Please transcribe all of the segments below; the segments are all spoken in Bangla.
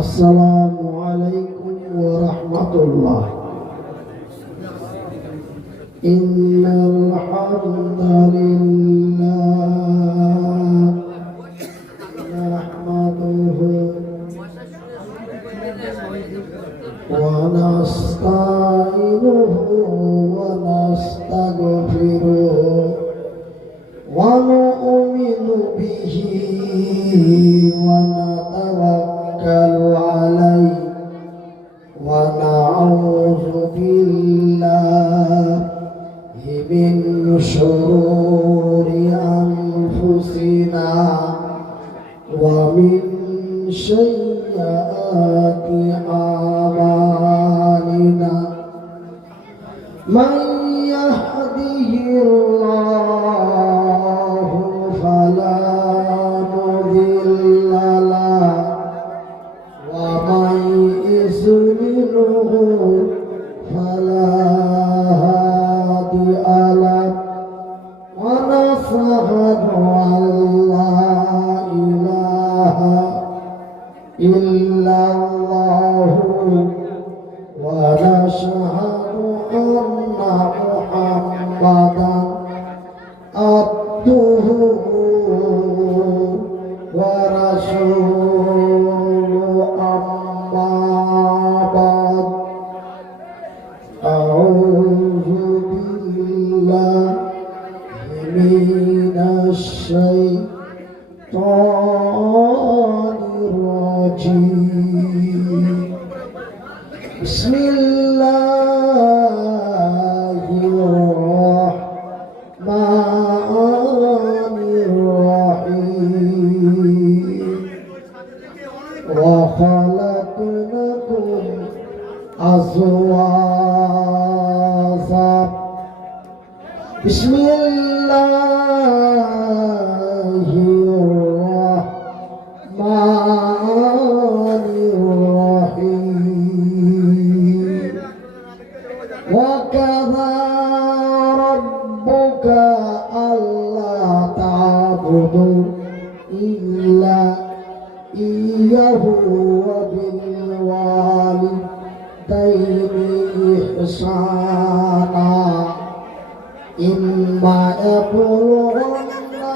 আসসালামু আলাইকুম ওয়া রাহমাতুল্লাহ। ইন্নাল হামদালিল্লাহ নাহমাদুহু ওয়া নাস্তাঈনুহু ওয়া নাস্তাগফিরুহু ওয়া নু'মিনু বিহি ওয়া নাতাওয়াক্কালু আলাইহি ওয়া নাউযু বিল্লাহি মিন শুরুরি আনফুসিনা ওয়া মিন সাইয়্যাতি আমালিনা। মান ইয়াহদিহিল্লাহু ফালা মুদিল্লা লাহু ওয়া মান ইযলিলহু ফালা হাদিয়া লাহু। ওয়া নাশহাদু আল্লা ইলাহা ইল্লাল্লাহু ওয়া নাশহাদু আন্না মুহাম্মাদান আবদুহু ওয়া রাসূলুহু। আম্মা বা'দ, আউযু বিল্লাহি মিনাশ শাইতানির রাজীম। বিসমিল্লাহির রাহমানির রাহিম। ওয়া খালাকনাকুম আজওয়াজা। বিসমিল্লাহির রাহমানির রাহিম। ওয়া কাযা রাব্বুকা আল্লা তা'বুদু ইল্লা ইয়্যাহু ওয়া বিল ওয়ালিদাইনি ইহসানা। ইম্মা ইয়াবলুগন্না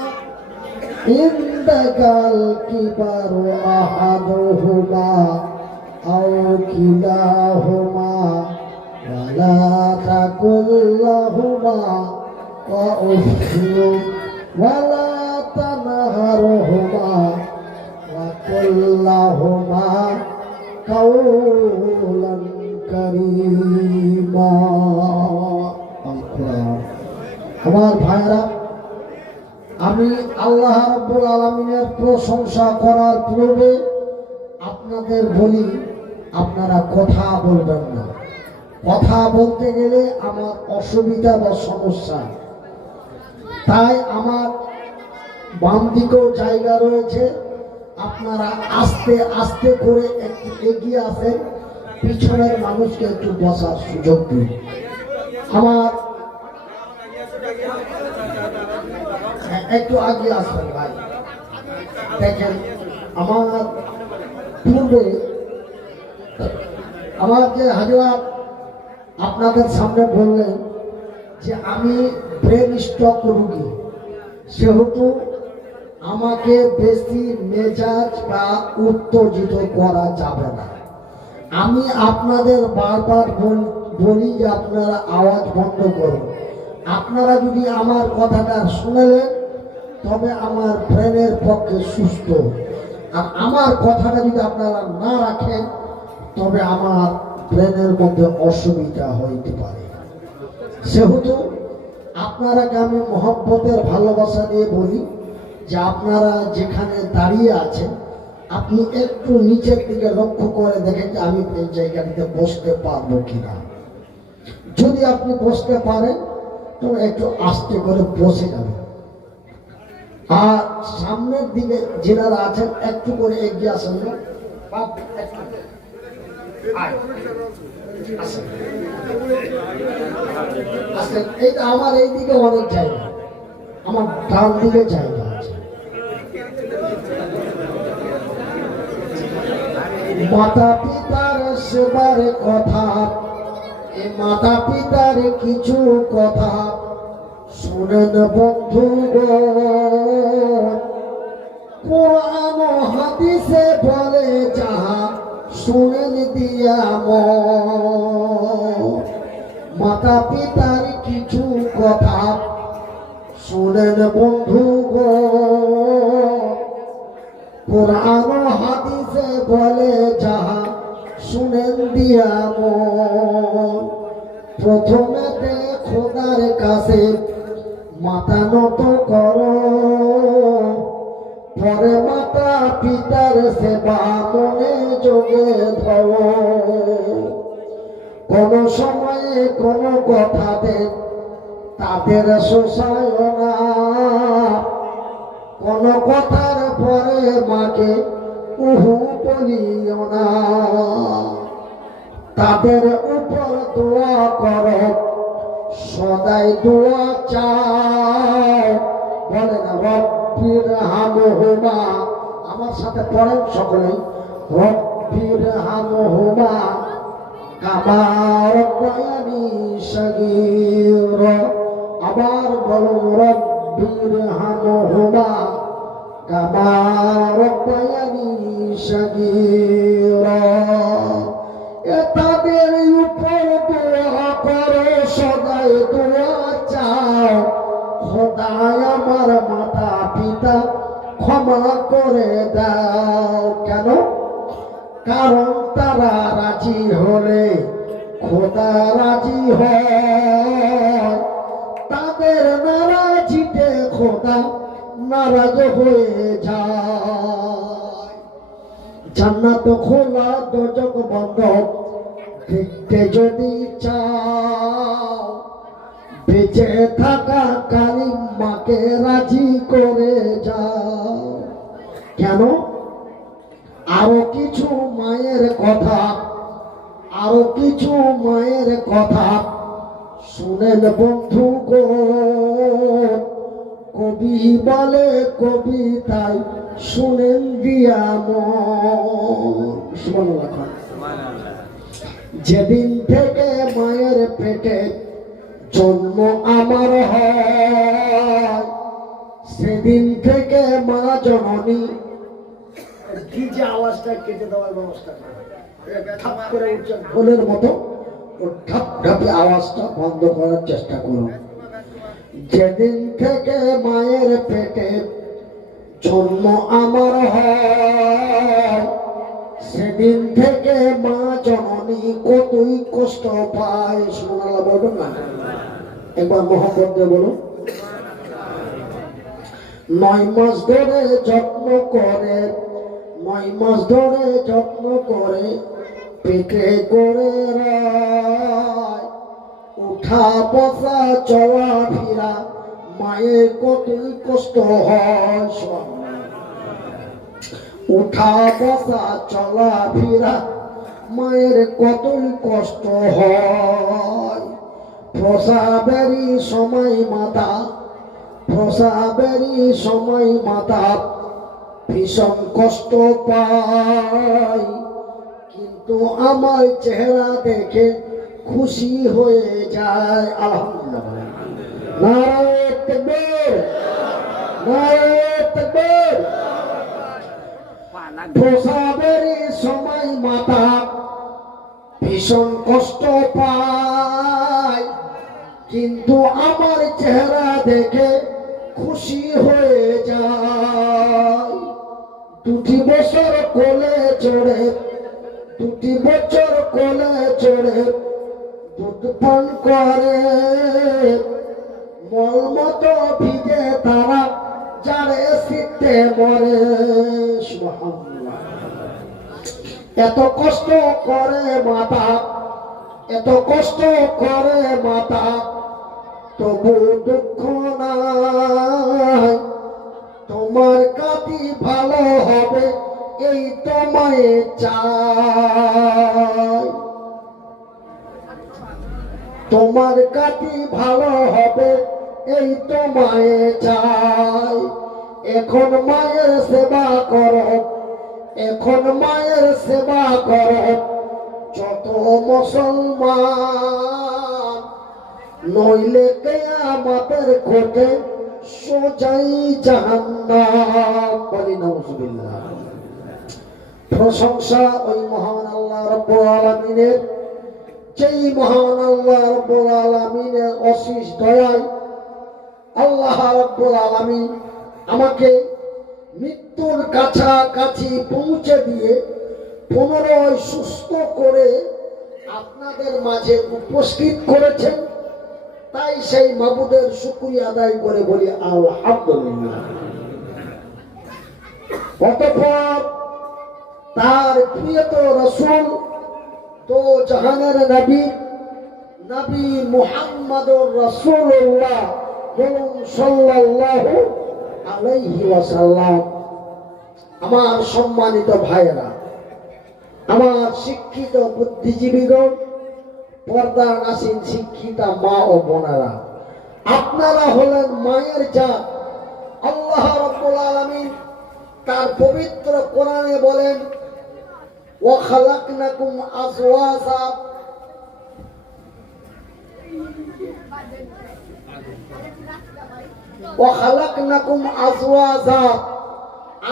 ইনদাকাল কিবারু আহাদুহুমা আও কিলাহুমা ওয়ালা তাকুল লাহুমা ওয়া উফফিন ওয়ালা তানহারহুমা ওয়া কুল লাহুমা কাওলান কারীমা। আমার ভাইরা, আমি আল্লাহ রাব্বুল আলামিনের প্রশংসা করার পূর্বে আপনাদের বলি, আপনারা কথা বলবেন না। কথা বলতে গেলে আমার অসুবিধা বা সমস্যা, তাই আমার বাম দিকেও জায়গা রয়েছে। আপনারা আস্তে আস্তে করে একটু এগিয়ে আসেন, পিছনের মানুষকে একটু বসার সুযোগ দিন। আমার একটু আগে আসবেন ভাই। দেখেন, আমার পূর্বে আমার যে হাজরাত আপনাদের সামনে বললেন যে আমি ব্রেন স্ট্রোক রোগী, সেহেতু আমাকে বেশি মেজাজ বা উত্তেজিত করা যাবে না। আমি আপনাদের বারবার বলি যে আপনারা আওয়াজ বন্ধ করুন। আপনারা যদি আমার কথাটা শুনলেন তবে আমার ব্রেনের পক্ষে সুস্থ, আর আমার কথাটা যদি আপনারা না রাখেন তবে আমার ব্রেনের মধ্যে অসুবিধা হইতে পারে। সেহেতু আপনারাকে আমি মহব্বতের ভালোবাসা দিয়ে বলি যে আপনারা যেখানে দাঁড়িয়ে আছেন আপনি একটু নিচের দিকে লক্ষ্য করে দেখেন যে আমি এই জায়গাটিতে বসতে পারবো কিনা। যদি আপনি বসতে পারেন তো একটু আস্তে করে বসে যাবেন, আর সামনের দিকে যারা আছেন একটু করে এগিয়ে আসেন। এইটা আমার এই দিকে অনেক জায়গা, আমার ডান দিকে জায়গা আছে। মাতা পিতার সেবার কথা, এই মাতা পিতার কিছু কথা শুনেন বন্ধুগণ। কোরআন ও হাদিসে বলে যাহা শুনেন দিয়া মাতা পিতার কিছু কথা শুনেন বন্ধুগণ। কোরআন ও হাদিসে বলে যাহা শুনেন দিয়া প্রথমেতে খোদার কাছে মাথা নত করো, পরে মাতা পিতার সেবা মনে যোগে ধরো। কোন সময়ে কোন কথাতে তাদের শোষায় না, কোন কথার পরে মাকে উহু বলিও না। তাদের উপর দোয়া করো, সদাই দোয়া চাও। বলে না রব্বির হামহুমা, আমার সাথে পড়েন সকলে, রব্বির হামহুমা কামা রব্বায়ানি সগীরা। আবার বলো রব্বির হামহুমা কামা রব্বায়ানি সগীরা। তাদের উপর দোয়া করো, সদাই দোয়া চাও, খোদায় আমার মাতা পিতা ক্ষমা করে দাও। কেন? কারণ তারা রাজি হলে খোদা রাজি হয়, তাদের নারাজিতে খোদা নারাজ হয়ে যায়। জান্নাত খোলা দোজখ বন্ধ, দেখতে যদি চাও, বেঁচে থাকা কালিম মাকে রাজি করে যাও। কেন? আরো কিছু মায়ের কথা, আরো কিছু মায়ের কথা শুনেন বন্ধুগণ। কবি বলে কবিতায় শুনেন দিয়া যেদিন থেকে মায়ের পেটে জন্ম আমার হয়, সেদিন থেকে মা জননী কি যে আওয়াজটা কেটে দেওয়ার ব্যবস্থা করে উঠছে ঢোলের মতো, ও ঢাপ ঢাপি আওয়াজটা বন্ধ করার চেষ্টা করুন। যেদিন থেকে মায়ের পেটে জন্ম আমার হয়, সেদিন থেকে মা জননী কতই কষ্ট পায়। শোনালা বলুন না, একবার মোহাম্মদ দিয়ে বলুন। 9 মাস ধরে যত্ন করে, 9 মাস ধরে যত্ন করে পেটে করে রায়। উঠা বসা চলা ফিরা মায়ের কতই কষ্ট হয়। উঠা বসা চলা ফিরা মায়ের কতই কষ্ট হয়। প্রসাবেরই সময় মাতা, প্রসাবেরই সময় মাতা ভীষণ কষ্ট পায়, কিন্তু আমার চেহারা দেখে খুশি হয়ে যায়। আলহামদুলিল্লাহ, নারায়ে তাকবীর, নারায়ে তাকবীর। প্রসাবেরই সময় মাতা ভীষণ কষ্ট পায়, কিন্তু আমার চেহারা দেখে খুশি হয়ে যায়। 2 বছর কোলে চড়ে, 2 বছর কোলে চড়ে দুধ পান করে, মল মতো ভিজে তারা যারে শীতে মরে। এত কষ্ট করে মাতা, এত কষ্ট করে মাতা, তবু দুঃখ নাই। তোমার কাটি ভালো হবে এই তোমায় চাই, তোমার কাটি ভালো হবে এই তোমায় চাই। এখন মায়ের সেবা করো, এখন মায়ের সেবা করে যত মুসলমান, নইলে কিয়ামতের কোটে সোজাই জাহান্নাম। বলি নাউজুবিল্লাহ। প্রশংসা ওই মহান আল্লাহ রাব্বুল আলামিনের, যেই মহান আল্লাহ রাব্বুল আলামিনের অশেষ দয়ায় আল্লাহ রাব্বুল আলামিন আমাকে মৃত্যুর কাছাকাছি পৌঁছে দিয়ে পুনরায় সুস্থ করে আপনাদের মাঝে উপস্থিত করেছেন। তাই সেই মাবুদের শুকরিয়া আদায় করে বলি আলহামদুলিল্লাহ। অতঃপর তার প্রিয়ত রাসূল তো জাহানের নবী মুহাম্মদুর রাসূলুল্লাহ সাল্লাল্লাহু আলাইহি ওয়াসাল্লাম। আমার সম্মানিত ভাইয়েরা, আমার শিক্ষিত বুদ্ধিজীবীগণ, পর্দার নাসিন শিক্ষিতা মা ও বোনেরা, আপনারা হলেন মায়ের জাত। আল্লাহ রাব্বুল আলামিন তার পবিত্র কোরআনে বলেন, ওয়া খালাকনাকুম আজওয়াজা, ওয়া খালাকনাকুম আজওয়াজা,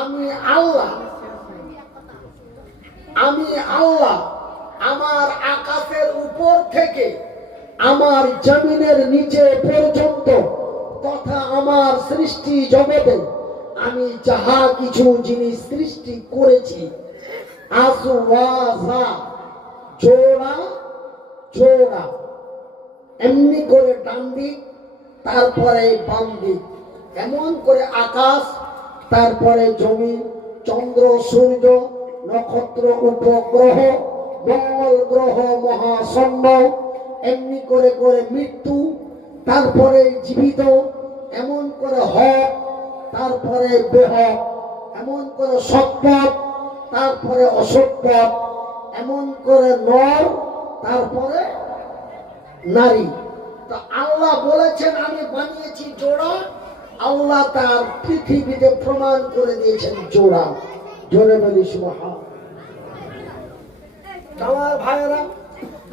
আমি আল্লাহ আমার আকাশের উপর থেকে আমার জমিনের নিচে পর্যন্ত তথা আমার সৃষ্টি জগতে আমি যাহা কিছু জিনিস সৃষ্টি করেছি, আজওয়াজা, জোড়া জোড়া, এমনি করে ডান দিক তারপরে বাম দিক, এমন করে আকাশ তারপরে জমি, চন্দ্র সূর্য নক্ষত্র উপগ্রহ মঙ্গল গ্রহ মহাশূন্য, এমনি করে করে মৃত্যু তারপরে জীবিত, এমন করে হক তারপরে বেহক, এমন করে সৎপথ তারপরে অসৎপথ, এমন করে নর তারপরে নারী। তো আল্লাহ বলেছেন আমি বানিয়েছি জোড়া। আল্লাহ তার পৃথিবীতে প্রমাণ করে দিয়েছেন জোড়া। জোরে বলি সুবহান। আমার ভাইয়েরা,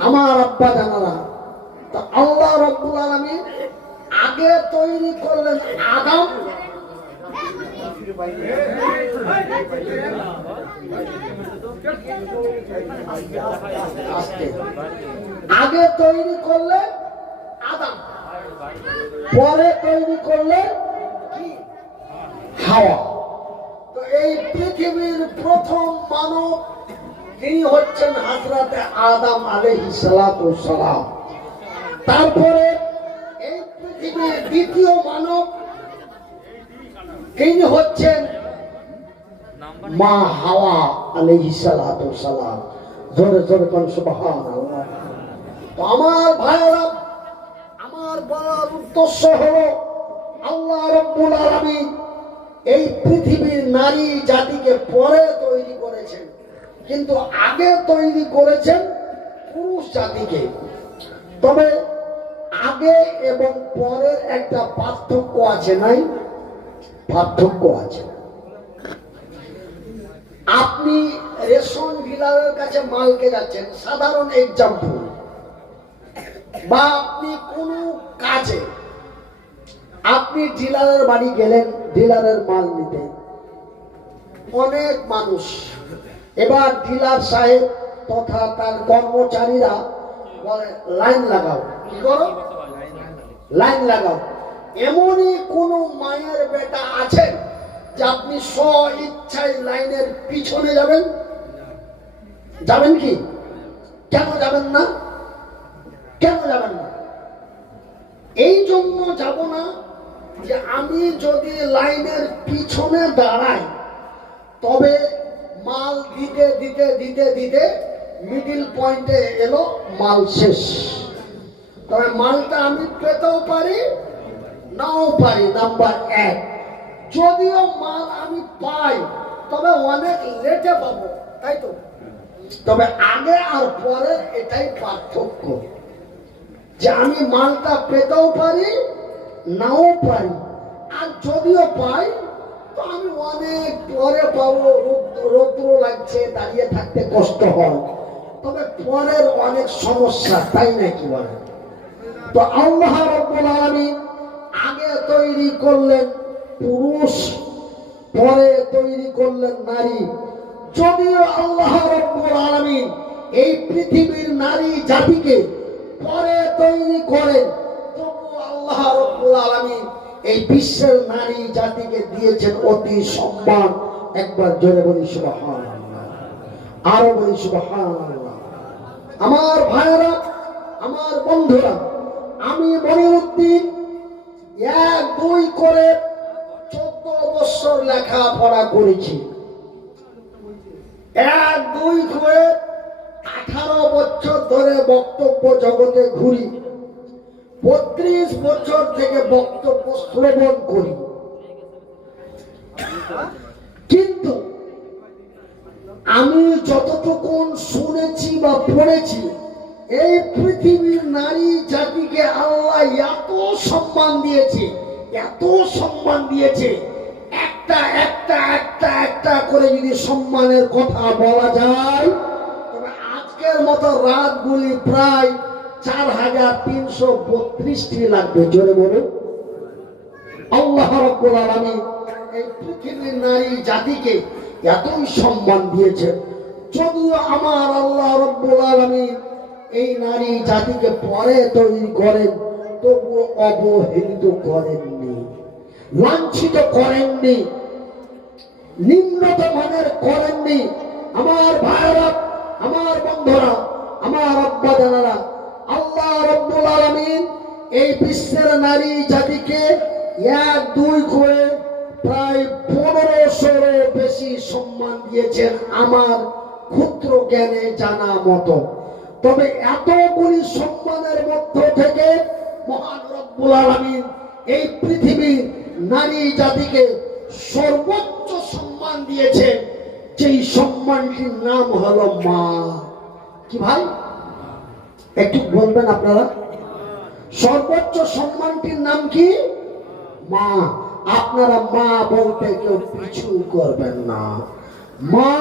আমার আব্বা জানারা, তো আল্লাহ রাব্বুল আলামিন আগে তৈরি করলেন আদম, আগে তৈরি করলেন আদম, পরে তৈরি করলেন কি? হাওয়া। তো এই পৃথিবীর প্রথম মানব তিনি হচ্ছেন হযরতে আদম আলাইহিস সালাতু ওয়াস সালাম। তারপরে এই পৃথিবীর দ্বিতীয় মানব তিনি হচ্ছেন মা হাওয়া আলাইহিস সালাতু ওয়াস সালাম। জোরে জোরে কোন সুবহানাল্লাহ। তো আমার ভাইরা, আমার বলার উদ্দেশ্য হলো আল্লাহ রাব্বুল আলামিন এই পৃথিবীর নারী জাতিকে পরে তৈরি করেছেন, কিন্তু আগে তৈরি করেছেন পুরুষ জাতিকে। তবে আগে এবং পরের একটা পার্থক্য আছে, নাই? পার্থক্য আছে। আপনি রেশন ডিলারের কাছে মালকে যাচ্ছেন, সাধারণ এক্সাম্পল, বা আপনি কোনো কাজে আপনি ডিলারের বাড়ি গেলেন ডিলারের মাল নিতে, অনেক মানুষ। এবার ডিলার সাহেব তথা তার কর্মচারীরা বলে লাইন লাগাও। কি করো? লাইন লাগাও। এমনই কোন মায়ের বেটা আছে যে আপনি স্ব ইচ্ছায় লাইনের পিছনে যাবেন? যাবেন কি? কেন যাবেন না? কেন যাবেন না? এই জন্য যাব না যে আমি যদি লাইনের পিছনে দাঁড়াই তবে মাল দিতে দিতে দিতে দিতে মিডিল পয়েন্টে এলো, মাল শেষ। তবে মালটা আমি পেতেও পারি নাও পারি, নাম্বার এক। যদিও মাল আমি পাই তবে অনেক লেটে পাবো, তাই তো? তবে আগে আর পরে এটাই পার্থক্য, যে আমি মালটা পেতেও পারি নাও পারি, আর যদিও পাই তো আমি অনেক পরে পাবো, রৌদ্র কাছে দাঁড়িয়ে থাকতে কষ্ট হয়, তবে পরের অনেক সমস্যা, তাই নাকি বলে? তো আল্লাহ রাব্বুল আলামিন আগে তৈরি করলেন পুরুষ, পরে তৈরি করলেন নারী। যদিও আল্লাহ রাব্বুল আলামিন এই পৃথিবীর নারী জাতিকে পরে তৈরি করেন, তবু আল্লাহ রাব্বুল আলামিন এই বিশ্বের নারী জাতিকে দিয়েছেন অতি সম্মান। একবার জোরে বলি সুবহানাল্লাহ, আরো বলি সুবহানাল্লাহ। আমার ভাইরা, আমার বন্ধুরা, আমি মনিরউদ্দিন 1-2 করে 14 বছর লেখাপড়া করেছি। 1-2 করে 18 বছর ধরে বক্তব্য জগতে ঘুরি। 32 বছর থেকে বক্তব্য শ্রবণ করি। কিন্তু আমি যতটুকু শুনেছি বা পড়েছি, এই পৃথিবীর নারী জাতিকে আল্লাহ এত সম্মান দিয়েছে, এত সম্মান দিয়েছে, একটা একটা একটা একটা করে যদি সম্মানের কথা বলা যায়, তবে আজকের মতো রাতগুলি প্রায় 4332টি লাগবে। জোরে বলুন। আল্লাহ রাব্বুল আলামিন এই পৃথিবীর নারী জাতিকে এতই সম্মান দিয়েছে। যদিও আমার আল্লাহ রাব্বুল আলামিন এই নারী জাতিকে পরে তৈরি করেন, তবুও অবহেলিত করেননি, লাঞ্ছিত করেননি, নিম্নত মানের করেননি। আমার ভাইরা, আমার বন্ধুরা, আমার আব্বা জানারা, আল্লাহ রাব্বুল আলামিন এই বিশ্বের নারী জাতিকে 1-2 করে প্রায় 1500 বেশি সম্মান দিয়েছেন আমার ক্ষুদ্র জ্ঞানে জানা মতো। তবে এতগুলি সম্মানের মধ্য থেকে মহান রব্বুল আলামিন এই পৃথিবীর নারী জাতিকে সর্বোচ্চ সম্মান দিয়েছেন, যেই সম্মানটির নাম হলো মা। কি ভাই, একটু বলবেন আপনারা? সর্বোচ্চ সম্মানটির নাম কি? মা। আপনারা মা বলতে কেউ পিছু করবেন না। মা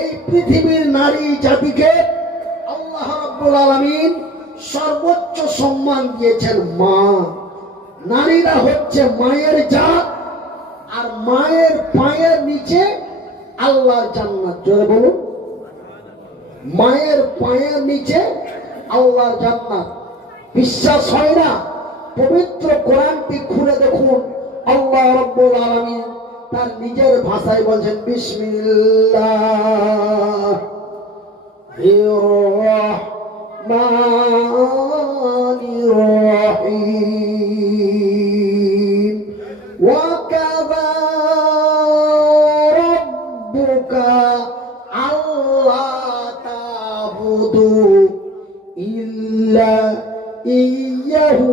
এই পৃথিবীর নারী জাতিকে আল্লাহ রাব্বুল আলামিন সর্বোচ্চ সম্মান দিয়েছেন মা। নারীরা হচ্ছে মায়ের জাত, আর মায়ের পায়ের নিচে আল্লাহর জান্নাত। জোরে বলুন। মায়ের পায়ের নিচে আল্লাহর জান্নাত। বিশ্বাস হয় না? পবিত্র কোরআনটি খুলে দেখুন। আল্লাহ রাব্বুল আলামিন তার নিজের ভাষায় বলছেন, বিসমিল্লাহির রহমানির রহিম। ওয়া কাযা রাব্বুকা আল্লা তা'বুদু ইল্লা ইয়্যাহু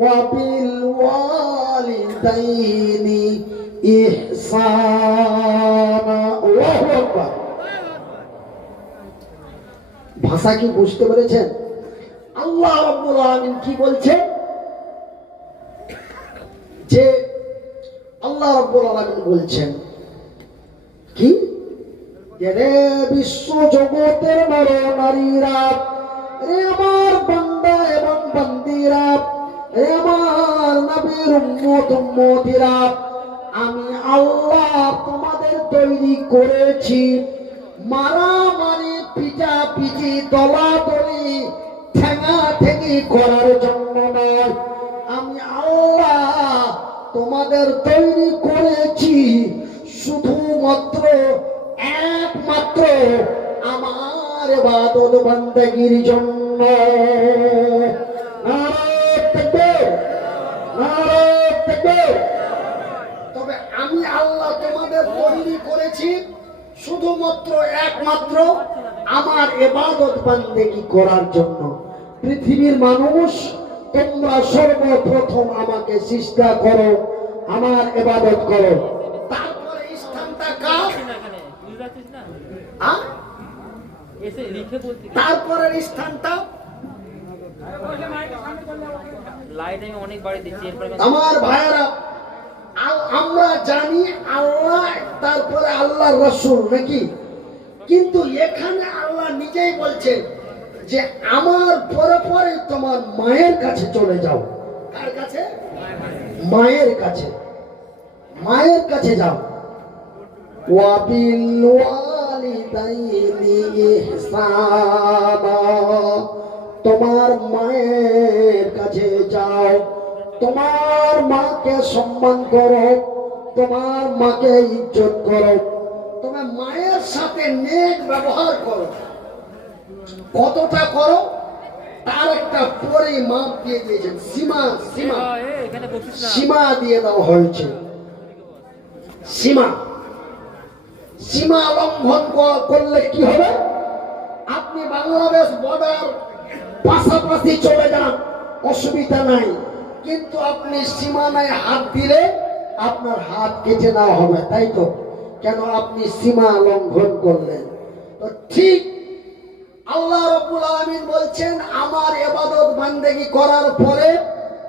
ওয়া বিল ওয়ালিদাইনি ইহসানা। আল্লাহু আকবার। ভাষা কি বুঝতে পেরেছেন? আল্লাহ রাব্বুল আলামিন কি বলছেন? যে আল্লাহ রাব্বুল আলামিন বলছেন কি, যে রে বিশ্ব জগতের নর নারীরা, রে আমার বান্দা এবং বান্দিরা, রে আমার নবীর উম্মত উম্মতিরা, আমি আল্লাহ তোমাদের তৈরি করেছি মারামারি, পিটাপিটি, দলাদলি, ঠেঙাঠেঙি করার জন্য নয়। আমি আল্লাহ তোমাদের তৈরি করেছি শুধুমাত্র একমাত্র আমার ইবাদত বান্দাগির জন্য। তবে আমি আল্লাহ তোমাদের তৈরি করেছি শুধুমাত্র একমাত্র আমার ইবাদত বান্দেগি করার জন্য। পৃথিবীর মানুষ, তোমরা সর্বপ্রথম আমাকে সিজদা করো, আমার ইবাদত করো। তারপরে স্থানটা কার? তারপরে স্থানটা আমার ভাইয়েরা, আমরা জানি আল্লাহ, তারপরে আল্লাহর রাসূল নাকি, কিন্তু এখানে আল্লাহ নিজেই বলছেন যে আমার পরে পরে তোমার মায়ের কাছে চলে যাও। কার কাছে? মায়ের কাছে। মায়ের কাছে যাও। ওয়াবিল ওয়ালিদাইনি ইহসানা, তোমার মায়ের কাছে যাও, তোমার মাকে সম্মান করো, তোমার মাকে ইজ্জত করো, তোমার মায়ের সাথে নেক ব্যবহার করো। কতটা করো তার একটা পরিমাপ দিয়ে দিয়েছেন, সীমা সীমা সীমা দিয়ে দেওয়া হয়েছে। সীমা সীমা লঙ্ঘন করলে কি হবে? আপনি বাংলাদেশ বর্ডার পাশাপাশি চলে যান, অসুবিধা নাই, কিন্তু আপনি সীমানায় হাত দিলে আপনার হাত কেটে নেওয়া হবে, তাই তো? কেন? আপনি সীমা লঙ্ঘন করলেন। তো ঠিক আল্লাহ রাব্বুল আলামিন বলছেন আমার ইবাদত বান্দেগি করার পরে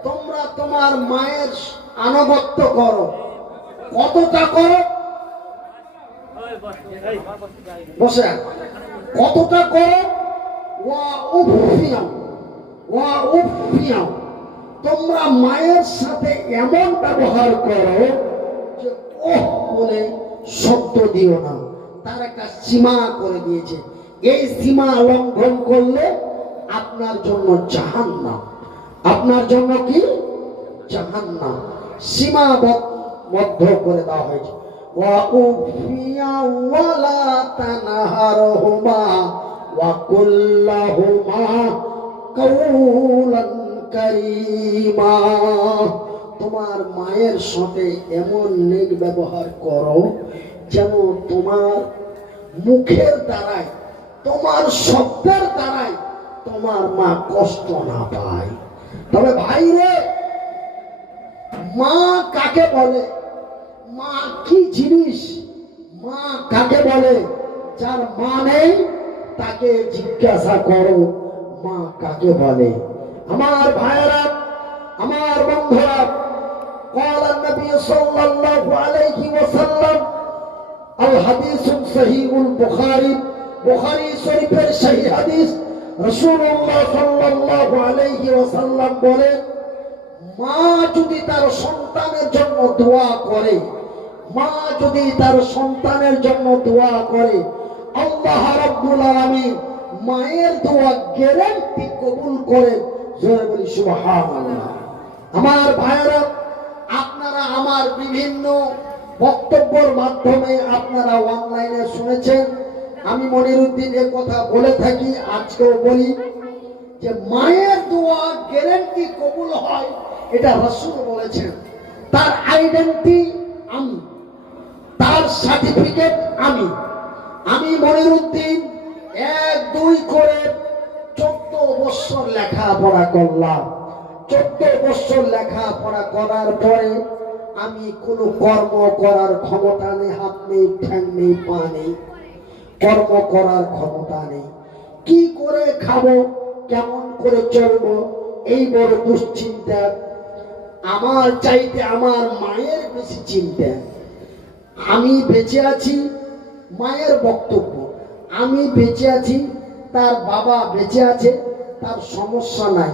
তোমরা তোমার মায়ের আনুগত্য করো। কতটা করো? বসে কতটা করো? ওয়া উফিয়াও, ওয়া উফিয়াও, তোমরা মায়ের সাথে এমন ব্যবহার করো যে ওহ বলে শব্দ দিও না। তার একটা সীমা করে দিয়েছে। এই সীমা লঙ্ঘন করলে আপনার জন্য জাহান্নাম। আপনার জন্য কি? জাহান্নাম। সীমাবদ্ধ করে দেওয়া হয়েছে। ওয়া উফিয়া ওয়ালা তানহারহুমা ওয়া কুল্লাহুমা কাওলান কারীমা, তোমার মায়ের সাথে এমন নেক ব্যবহার করো যেন তোমার মুখের দ্বারাই, তোমার শব্দের দ্বারাই তোমার মা কষ্ট না পায়। তবে ভাইরে, মা কাকে বলে? মা কি জিনিস? মা কাকে বলে? যার মা নেই তাকে জিজ্ঞাসা করো মা কাকে বলে। আমার ভাইয়েরা, আমার বন্ধুরা, قال النبي صلى الله عليه وسلم الحديث صحيح البخاري, বুখারী শরীফের সহিহ হাদিস, রাসূলুল্লাহ সাল্লাল্লাহু আলাইহি ওয়াসাল্লাম বলেন, মা যদি তার সন্তানের জন্য দোয়া করে, মা যদি তার সন্তানের জন্য দোয়া করে, আল্লাহ রাব্বুল আলামিন মায়ের দোয়া গ্যারান্টি কবুল করেন। জোরে বলি সুবহানাল্লাহ। আমার ভাইরা, আপনারা আমার বিভিন্ন বক্তব্যের মাধ্যমে আপনারা অনলাইনে শুনেছেন, আমি মনিরউদ্দিন এর কথা বলে থাকি, আজকেও বলি যে মায়ের দোয়া গ্যারান্টি কবুল হয়, এটা রাসূল বলেছেন। তার আইডেন্টি আমি, তার সার্টিফিকেট আমি। আমি মনিরউদ্দিন 1-2 করে 14 বছর লেখাপড়া করলাম। 14 বছর লেখাপড়া করার পরে আমি কোনো কর্ম করার ক্ষমতা নেই, হাত নেই, ঠ্যাং নেই, পা নেই, কর্ম করার ক্ষমতা নেই। কি করে খাবো, কেমন করে চলবো, এই বড় দুশ্চিন্তা। আমার চাইতে আমার মায়ের বেশি চিন্তা। আমি বেঁচে আছি, মায়ের বক্তব্য, আমি বেঁচে আছি, তার বাবা বেঁচে আছে, তার সমস্যা নাই।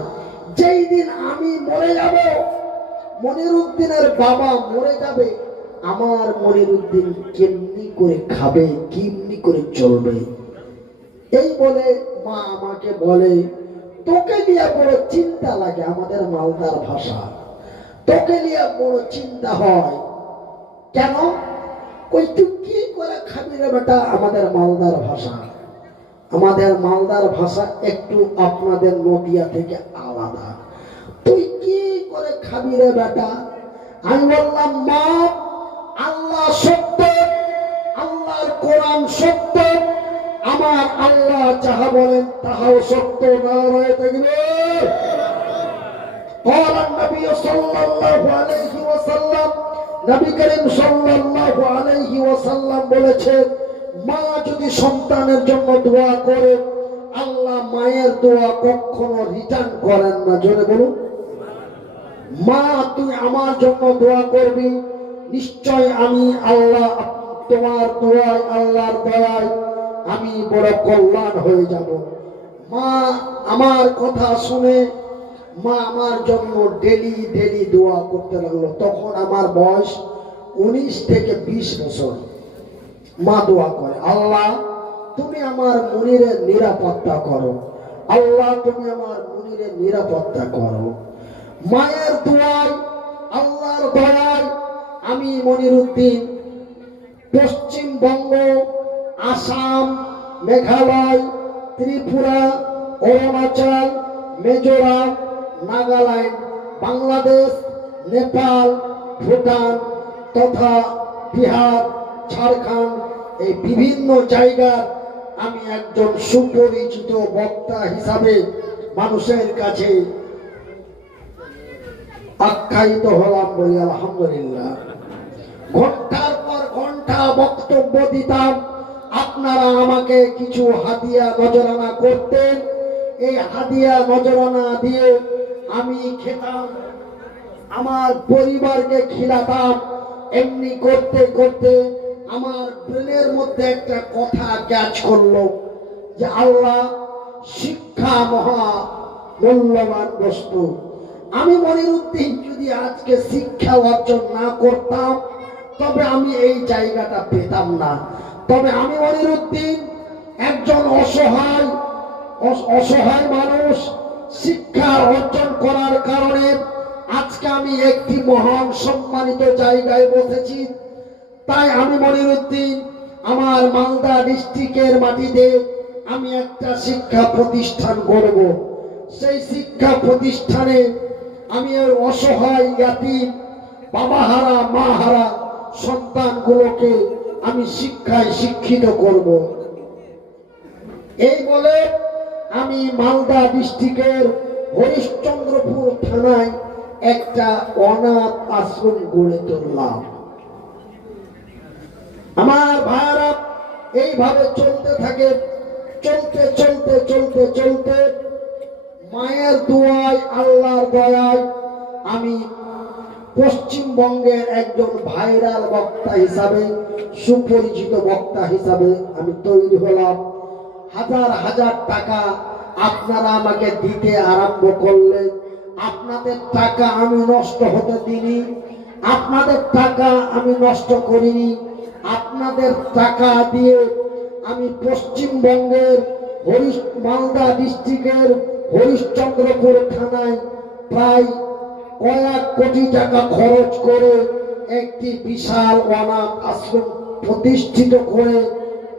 যেই দিন আমি মরে যাব, মনিরউদ্দিনের বাবা মরে যাবে, আমার মনিরউদ্দিন কেমনি করে খাবে, কেমনি করে চলবে? এই বলে মা আমাকে বলে, তোকে নিয়ে বড় চিন্তা লাগে। আমাদের মালদার ভাষা, তোকে নিয়ে বড় চিন্তা হয়। কেন? কই তুই কি করে খাবি রে বেটা? আমাদের মালদার ভাষা, আমাদের মালদার ভাষা একটু আপনাদের নদিয়া থেকে আলাদা। তুই কি করে খাবি রে বেটা? আমি বললাম, মা, আল্লাহ সত্য, আল্লাহর কোরআন সত্য, আমার আল্লাহ যাহা বলেন তাহাও সত্য। নারায়ে তাকবীর। قال النبي صلى الله عليه وسلم, নবী করিম সাল্লাল্লাহু আলাইহি ওয়াসাল্লাম বলেছেন, মা যদি সন্তানের জন্য দোয়া করে, আল্লাহ মায়ের দোয়া কখনো রিটার্ন করেন না। জোরে বলুন, মা তুই আমার জন্য দোয়া করবি, নিশ্চয় আমি আল্লাহ তোমার দোয়ায়, আল্লাহর দয়ায় আমি বড় কল্যাণ হয়ে যাব। মা আমার কথা শুনে মা আমার জন্য ডেলি ডেলি দোয়া করতে লাগলো। তখন আমার বয়স 19 থেকে 20 বছর। মা দোয়া করে, আল্লাহ তুমি আমার মুনিরের নিরাপত্তা করো, আল্লাহ তুমি আমার মুনিরের নিরাপত্তা করো। মায়ের দোয়ায়, আল্লাহর দয়ায় আমি মনিরুদ্দিন পশ্চিমবঙ্গ, আসাম, মেঘালয়, ত্রিপুরা, অরুণাচল, মিজোরাম, নাগাল্যান্ড, বাংলাদেশ, নেপাল, ভুটান তথা বিহার, ঝাড়খণ্ড, এই বিভিন্ন জায়গার আমি একজন সুপরিচিত বক্তা হিসাবে মানুষের কাছে আখ্যায়িত হলাম বলি আলহামদুলিল্লাহ। ঘন্টার পর ঘন্টা বক্তব্য দিতাম, আপনারা আমাকে কিছু হাদিয়া নজরানা করতেন। এই হাদিয়া নজরানা দিয়ে আমি খেতাম, আমার পরিবারকে খিলাতাম। এমনি করতে করতে আমার ব্রেনের মধ্যে একটা কথা ক্যাচ করলো যে আল্লাহ, শিক্ষা মহা মূল্যবান বস্তু। আমি মনিরুদ্দিন যদি আজকে শিক্ষা অর্জন না করতাম তবে আমি এই জায়গাটা পেতাম না। তবে আমি মনিরুদ্দিন একজন অসহায় মানুষ, শিক্ষা অর্জন করার কারণে আজকে আমি একটি মহান সম্মানিত জায়গায় বসেছি। তাই আমি মনিরুদ্দিন আমার মালদা ডিস্ট্রিক্টের মাটিতে আমি একটা শিক্ষা প্রতিষ্ঠান গড়ব। সেই শিক্ষা প্রতিষ্ঠানে আমি ওই অসহায় ইয়াতীম, বাবাহারা মাহারা সন্তানগুলোকে আমি শিক্ষায় শিক্ষিত করব। এই বলে আমি মালদা ডিস্ট্রিক্টের হরিশ্চন্দ্রপুর থানায় একটা অনাথ আশ্রম গড়ে তুললাম। আমার ভাইরা এইভাবে চলতে থাকে। চলতে চলতে চলতে চলতে মায়ের দোয়ায়, আল্লাহর দয়ায় আমি পশ্চিমবঙ্গের একজন ভাইরাল বক্তা হিসাবে, সুপরিচিত বক্তা হিসাবে আমি তৈরি হলাম। হাজার হাজার টাকা আপনারা আমাকে দিতে আরম্ভ করলেন। আপনাদের টাকা আমি নষ্ট হতে দিইনি, আপনাদের টাকা আমি নষ্ট করিনি। আপনাদের টাকা দিয়ে আমি পশ্চিমবঙ্গের মালদা ডিস্ট্রিক্টের হরিশ্চন্দ্রপুর থানায় প্রায় কয়েক কোটি টাকা খরচ করে একটি বিশাল অনাথ আশ্রম প্রতিষ্ঠিত করে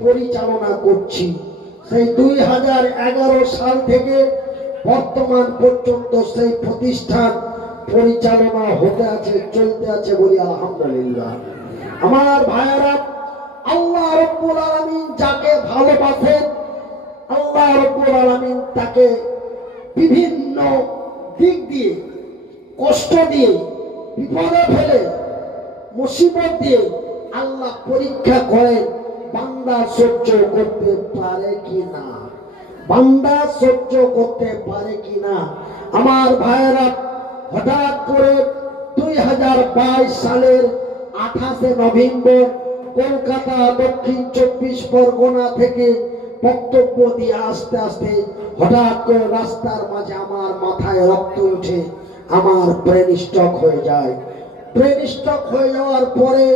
পরিচালনা করছি। সেই 2011 সাল থেকে বর্তমান পর্যন্ত সেই প্রতিষ্ঠান পরিচালনা হতে আছে, চলতে আছে বলি আলহামদুলিল্লাহ। আমার ভাইয়েরা, আল্লাহ রাব্বুল আলামিন যাকে ভালোবাসেন, আল্লাহ রাব্বুল আলামিন তাকে বিভিন্ন দিক দিয়ে, কষ্ট দিয়ে, বিপদে ফেলে, মুসিবত দিয়ে আল্লাহ পরীক্ষা করেন বান্দা সহ্য করতে পারে কিনা, বান্দা সহ্য করতে পারে কিনা। আমার ভাইয়েরা, হঠাৎ করে 2022 সালের 28 নভেম্বর কলকাতা দক্ষিণ 24 পরগনা থেকে বক্তব্য দিয়ে আসতে আসতে হঠাৎ করে রাস্তার মাঝে আমার মাথায় রক্ত উঠে আমার ব্রেন স্ট্রোক হয়ে যায়। ব্রেন স্ট্রোক হয়ে যাওয়ার পরে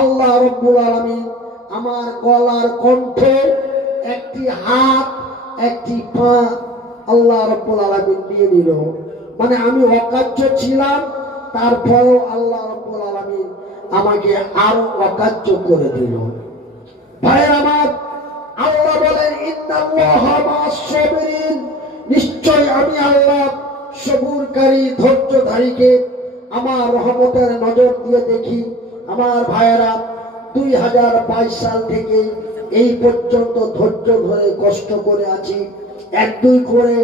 আল্লাহ রাব্বুল আলামিন আমার গলার কণ্ঠ, একটি হাত, একটি পা আল্লাহ রাব্বুল আলামিন নিয়ে নিল। মানে আমি অকার্য ছিলাম, তারপরেও আল্লাহ রাব্বুল আলামিন আমাকে আরো অকার্য করে দিল। ভাইয়ের আমার, আল্লাহ বলেন ইন্নাল্লাহা মা'আস সাবিরিন, নিশ্চয় আমি আল্লাহ সবুরকারী ধৈর্যধারীকে আমার রহমতের নজর দিয়ে দেখি। আমার ভাইয়েরা, 2022 সাল থেকে এই পর্যন্ত ধৈর্য ধরে কষ্ট করে আছি। 1-2 করে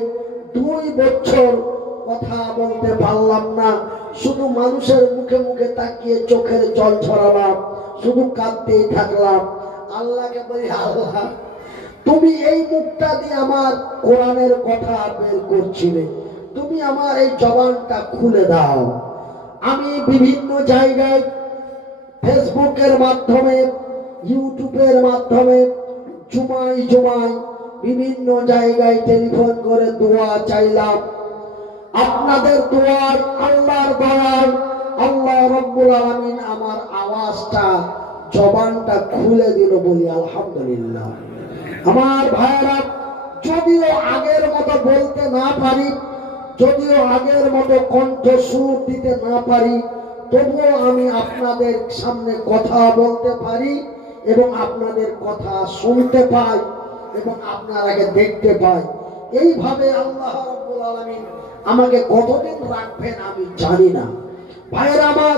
2 বছর কথা বলতে পারলাম না, শুধু মানুষের মুখে মুখে তাকিয়ে চোখের জল ছড়ালাম, শুধু কাঁদতেই থাকলাম। আল্লাহকে বলি, আল্লাহ তুমি এই মুখটা দিয়ে আমার কোরআনের কথা বের করছিলে, তুমি আমার এই জবানটা খুলে দাও। আমি বিভিন্ন জায়গায় ফেসবুকের মাধ্যমে, ইউটিউবের মাধ্যমে জুমাই জুমাই বিভিন্ন জায়গায় টেলিফোন করে দোয়া চাইলাম। আপনাদের দোয়ার, আল্লাহর দয়ায় আল্লাহ রাব্বুল আলামিন আমার আওয়াজটা, জবানটা খুলে দিল, বলি আলহামদুলিল্লাহ। আমার ভাইরা, যদিও আগের মতো বলতে না পারি, যদিও আগের মতো কণ্ঠ সুর দিতে না পারি, তবুও আমি আপনাদের সামনে কথা বলতে পারি এবং আপনাদের কথা শুনতে পাই এবং আপনারাকে দেখতে পাই। এইভাবে আল্লাহ রাব্বুল আলামিন আমাকে কতদিন রাখবেন আমি জানি না। ভাইরা আমার,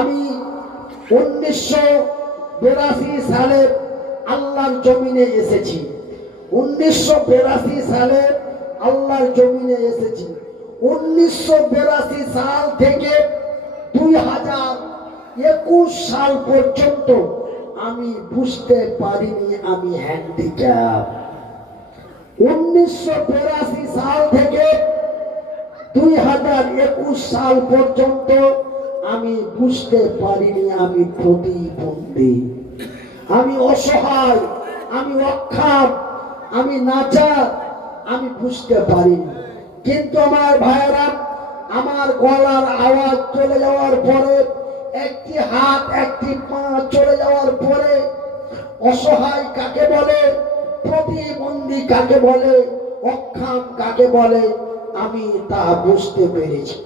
আমি 1982 সালে আল্লাহর জমিনে এসেছি। 1982 সালে আল্লাহর জমিনে এসেছি। 1982 সাল থেকে 2021 সাল পর্যন্ত আমি বুঝতে পারিনি আমি হ্যান্ডিক্যাপ। 1982 সাল থেকে 2021 সাল পর্যন্ত আমি বুঝতে পারিনি আমি প্রতিবন্ধী, আমি অসহায়, আমি অক্ষম, আমি নাচার, আমি বুঝতে পারিনি। কিন্তু আমার ভাইয়েরা, আমার গলার আওয়াজ চলে যাওয়ার পরে, একটি হাত একটি পা চলে যাওয়ার পরে, অসহায় কাকে বলে, প্রতিবন্ধী কাকে বলে, অক্ষম কাকে বলে, আমি তা বুঝতে পেরেছি।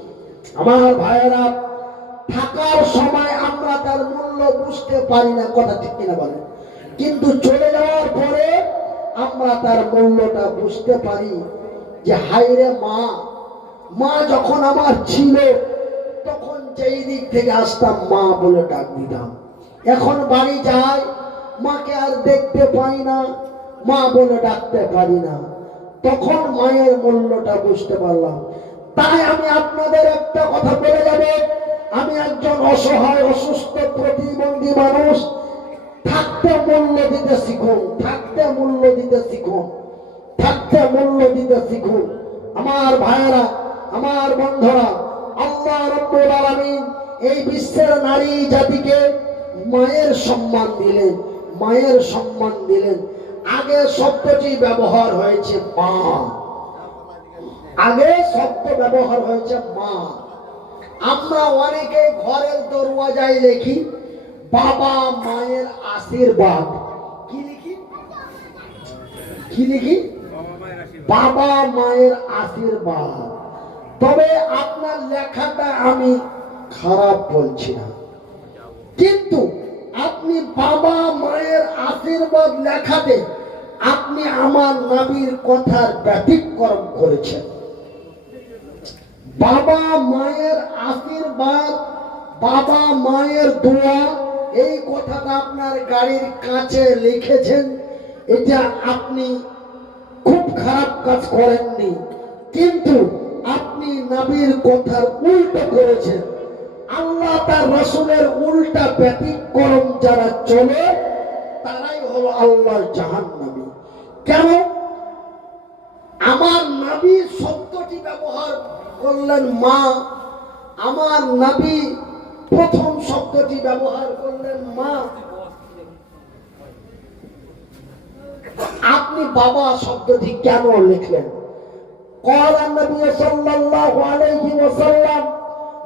আমার ভাইয়েরা, থাকার সময় আমরা তার মূল্য বুঝতে পারি না, কথা ঠিক কিনা বলেন? কিন্তু চলে যাওয়ার পরে আমরা তার মূল্যটা বুঝতে পারি যে হায়রে মা, মা যখন আমার ছিল তখন যেই দিক থেকে আসতাম মা বলে ডাক দিতাম। এখন বাড়ি যাই, মাকে আর দেখতে পাই না, মা বলে ডাকতে পারি না। তখন মায়ের মূল্যটা বুঝতে পারলাম। তাই আমি আপনাদের একটা কথা বলে যাব, আমি একজন অসহায়, অসুস্থ, প্রতিবন্ধী মানুষ। থাকতে মূল্য দিতে শিখুন, থাকতে মূল্য দিতে শিখুন, থাকতে মূল্য দিতে শিখুন। আমার ভাইয়েরা, আমার বন্ধুরা, আল্লাহ রাব্বুল আলামিন এই বিশ্বের নারী জাতিকে মায়ের সম্মান দিলেন, মায়ের সম্মান দিলেন। আগে শব্দটি ব্যবহার হয়েছে মা, আগে শব্দ ব্যবহার হয়েছে মা। আমরা অনেকে ঘরের দরওয়াজায় লিখি বাবা মায়ের আশীর্বাদ। কি লিখি? কি লিখি? বাবা মায়ের আশীর্বাদ। তবে আপনার লেখাটা আমি খারাপ বলছি না, কিন্তু আপনি বাবা মায়ের আশীর্বাদ লেখাতে আপনি আমার নবীর কথার ব্যতিক্রম করেছেন। বাবা মায়ের আশীর্বাদ, বাবা মায়ের দোয়া, এই কথাটা আপনার গাড়ির কাছে লিখেছেন। এটা আপনি খুব খারাপ কাজ করেননি, কিন্তু আপনি নবীর কথার উল্টো করেছেন। আল্লাহ তার রাসূলের উল্টা ব্যতিক্রম যারা চলে তারাই হলো আল্লাহর জাহান্নামী। কেন? আমার নবী শব্দটি ব্যবহার করলেন মা, আমার নবী প্রথম শব্দটি ব্যবহার করলেন মা, আপনি বাবা শব্দটি কেন লিখলেন? ক্বালান নবী সাল্লাল্লাহু আলাইহি ওয়াসাল্লাম,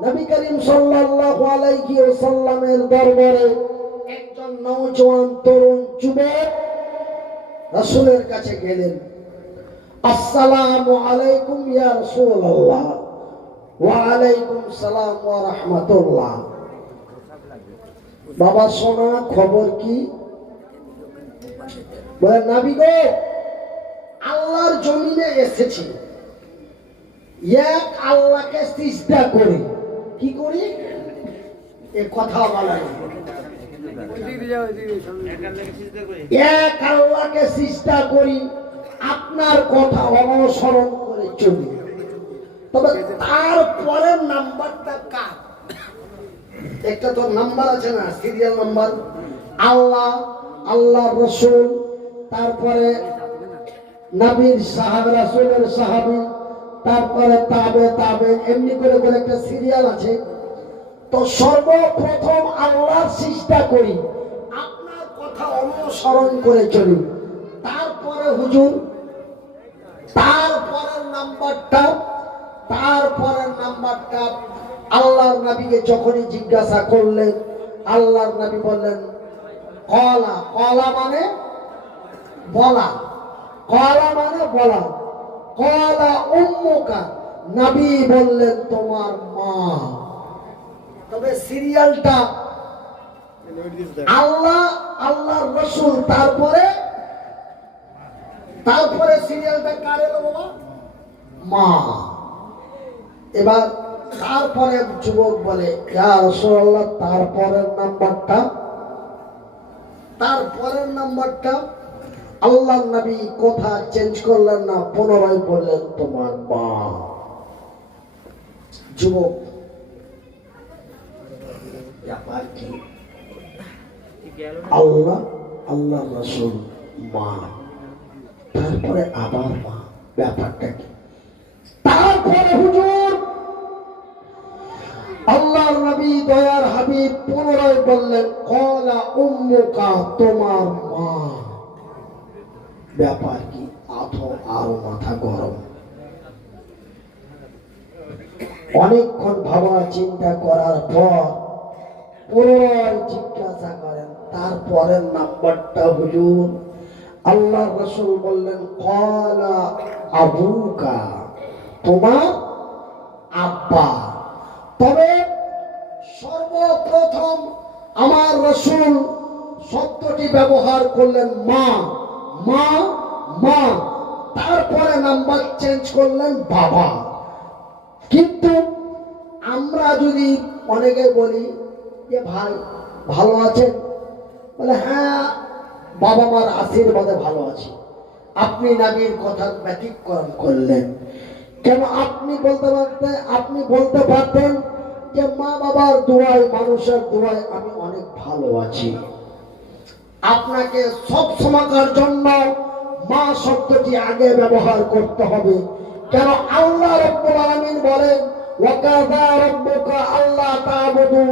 নবী করিম সাল্লাল্লাহু আলাইহি ওয়াসাল্লামের দরবারে একজন নওজোয়ান তরুণ যুবক রাসূলের কাছে গেলেন। আসসালামু আলাইকুম ইয়া রাসূলুল্লাহ। ওয়া আলাইকুম সালাম ওয়া রাহমাতুল্লাহ। বাবা সোনা, খবর কি? বলে নবী গো, আল্লাহর জমিনে এসেছি, এক আল্লাহকে সিজদা করি। কি করি? এ কথা বলা এক আল্লাহকে সিজদা করি, আপনার কথা অনুসরণ করে চলি। তবে তার পরের নাম্বারটা কার? একটা তো নাম্বার আছে না, সিরিয়াল নাম্বার। আল্লাহ, আল্লাহ রসুল, তারপরে নবীর সাহাবী, রাসূলের সাহাবী, তারপরে তাবে তাবে, এমনি করে করে একটা সিরিয়াল আছে। তো সর্বপ্রথম আল্লাহর চেষ্টা করি, আপনার কথা অনুসরণ করে চলি। তারপরে হুজুর তারপরের নাম্বারটা আল্লাহর নবীকে যখনই জিজ্ঞাসা করলেন, আল্লাহর নবী বললেন কলা। কলা মানে বলা, কলা মানে বলা। কলা উম্মুকা, নবী বললেন তোমার মা। তবে সিরিয়ালটা আল্লাহর রাসূল, তারপরে সিরিয়ালটা কার এলো বাবা? মা। এবার তারপরে যুবক বলে ইয়া রাসূলুল্লাহ, তারপরের নাম্বারটা আল্লাহর নবী কথা চেঞ্জ করলেন না, পুনরায় বললেন তোমার মা। যুবক ব্যাপার কি? আল্লাহ রাসূল মা, তারপরে আবার মা, ব্যাপারটা কি? তারপরে হুজুর আল্লাহর নবী দয়ার হাবিব পুনরায় বললেন কলা উম্মুকা, তোমার মা। ব্যাপার কি? আরো মাথা গরম। অনেকক্ষণ ভাবা চিন্তা করার পর পুনরায় জিজ্ঞাসা করেন তারপরের নাম্বারটা হুজুর? আল্লাহ রাসূল বললেন কলা আবুকা, তোমার আব্বা। তবে সর্বপ্রথম আমার রাসূল শব্দটি ব্যবহার করলেন মা, মা, মা। তারপরে নাম্বার চেঞ্জ করলেন বাবা। কিন্তু আমরা যদি অনেকে বলি যে ভাই ভালো আছেন, বলে হ্যাঁ বাবা মার আশীর্বাদে ভালো আছি। আপনি নবীর কথা ব্যতিক্রম করলেন কেন? আপনি বলতে পারতেন যে মা বাবার দোয়ায়, মানুষের দোয়ায় আমি অনেক ভালো আছি। আপনাকে সব সময়কার জন্য মা শব্দটি আগে ব্যবহার করতে হবে। কেন? আল্লাহ রাব্বুল আলামিন বলেন ওয়াকাযা রাব্বুকা আল্লা তা'বুদু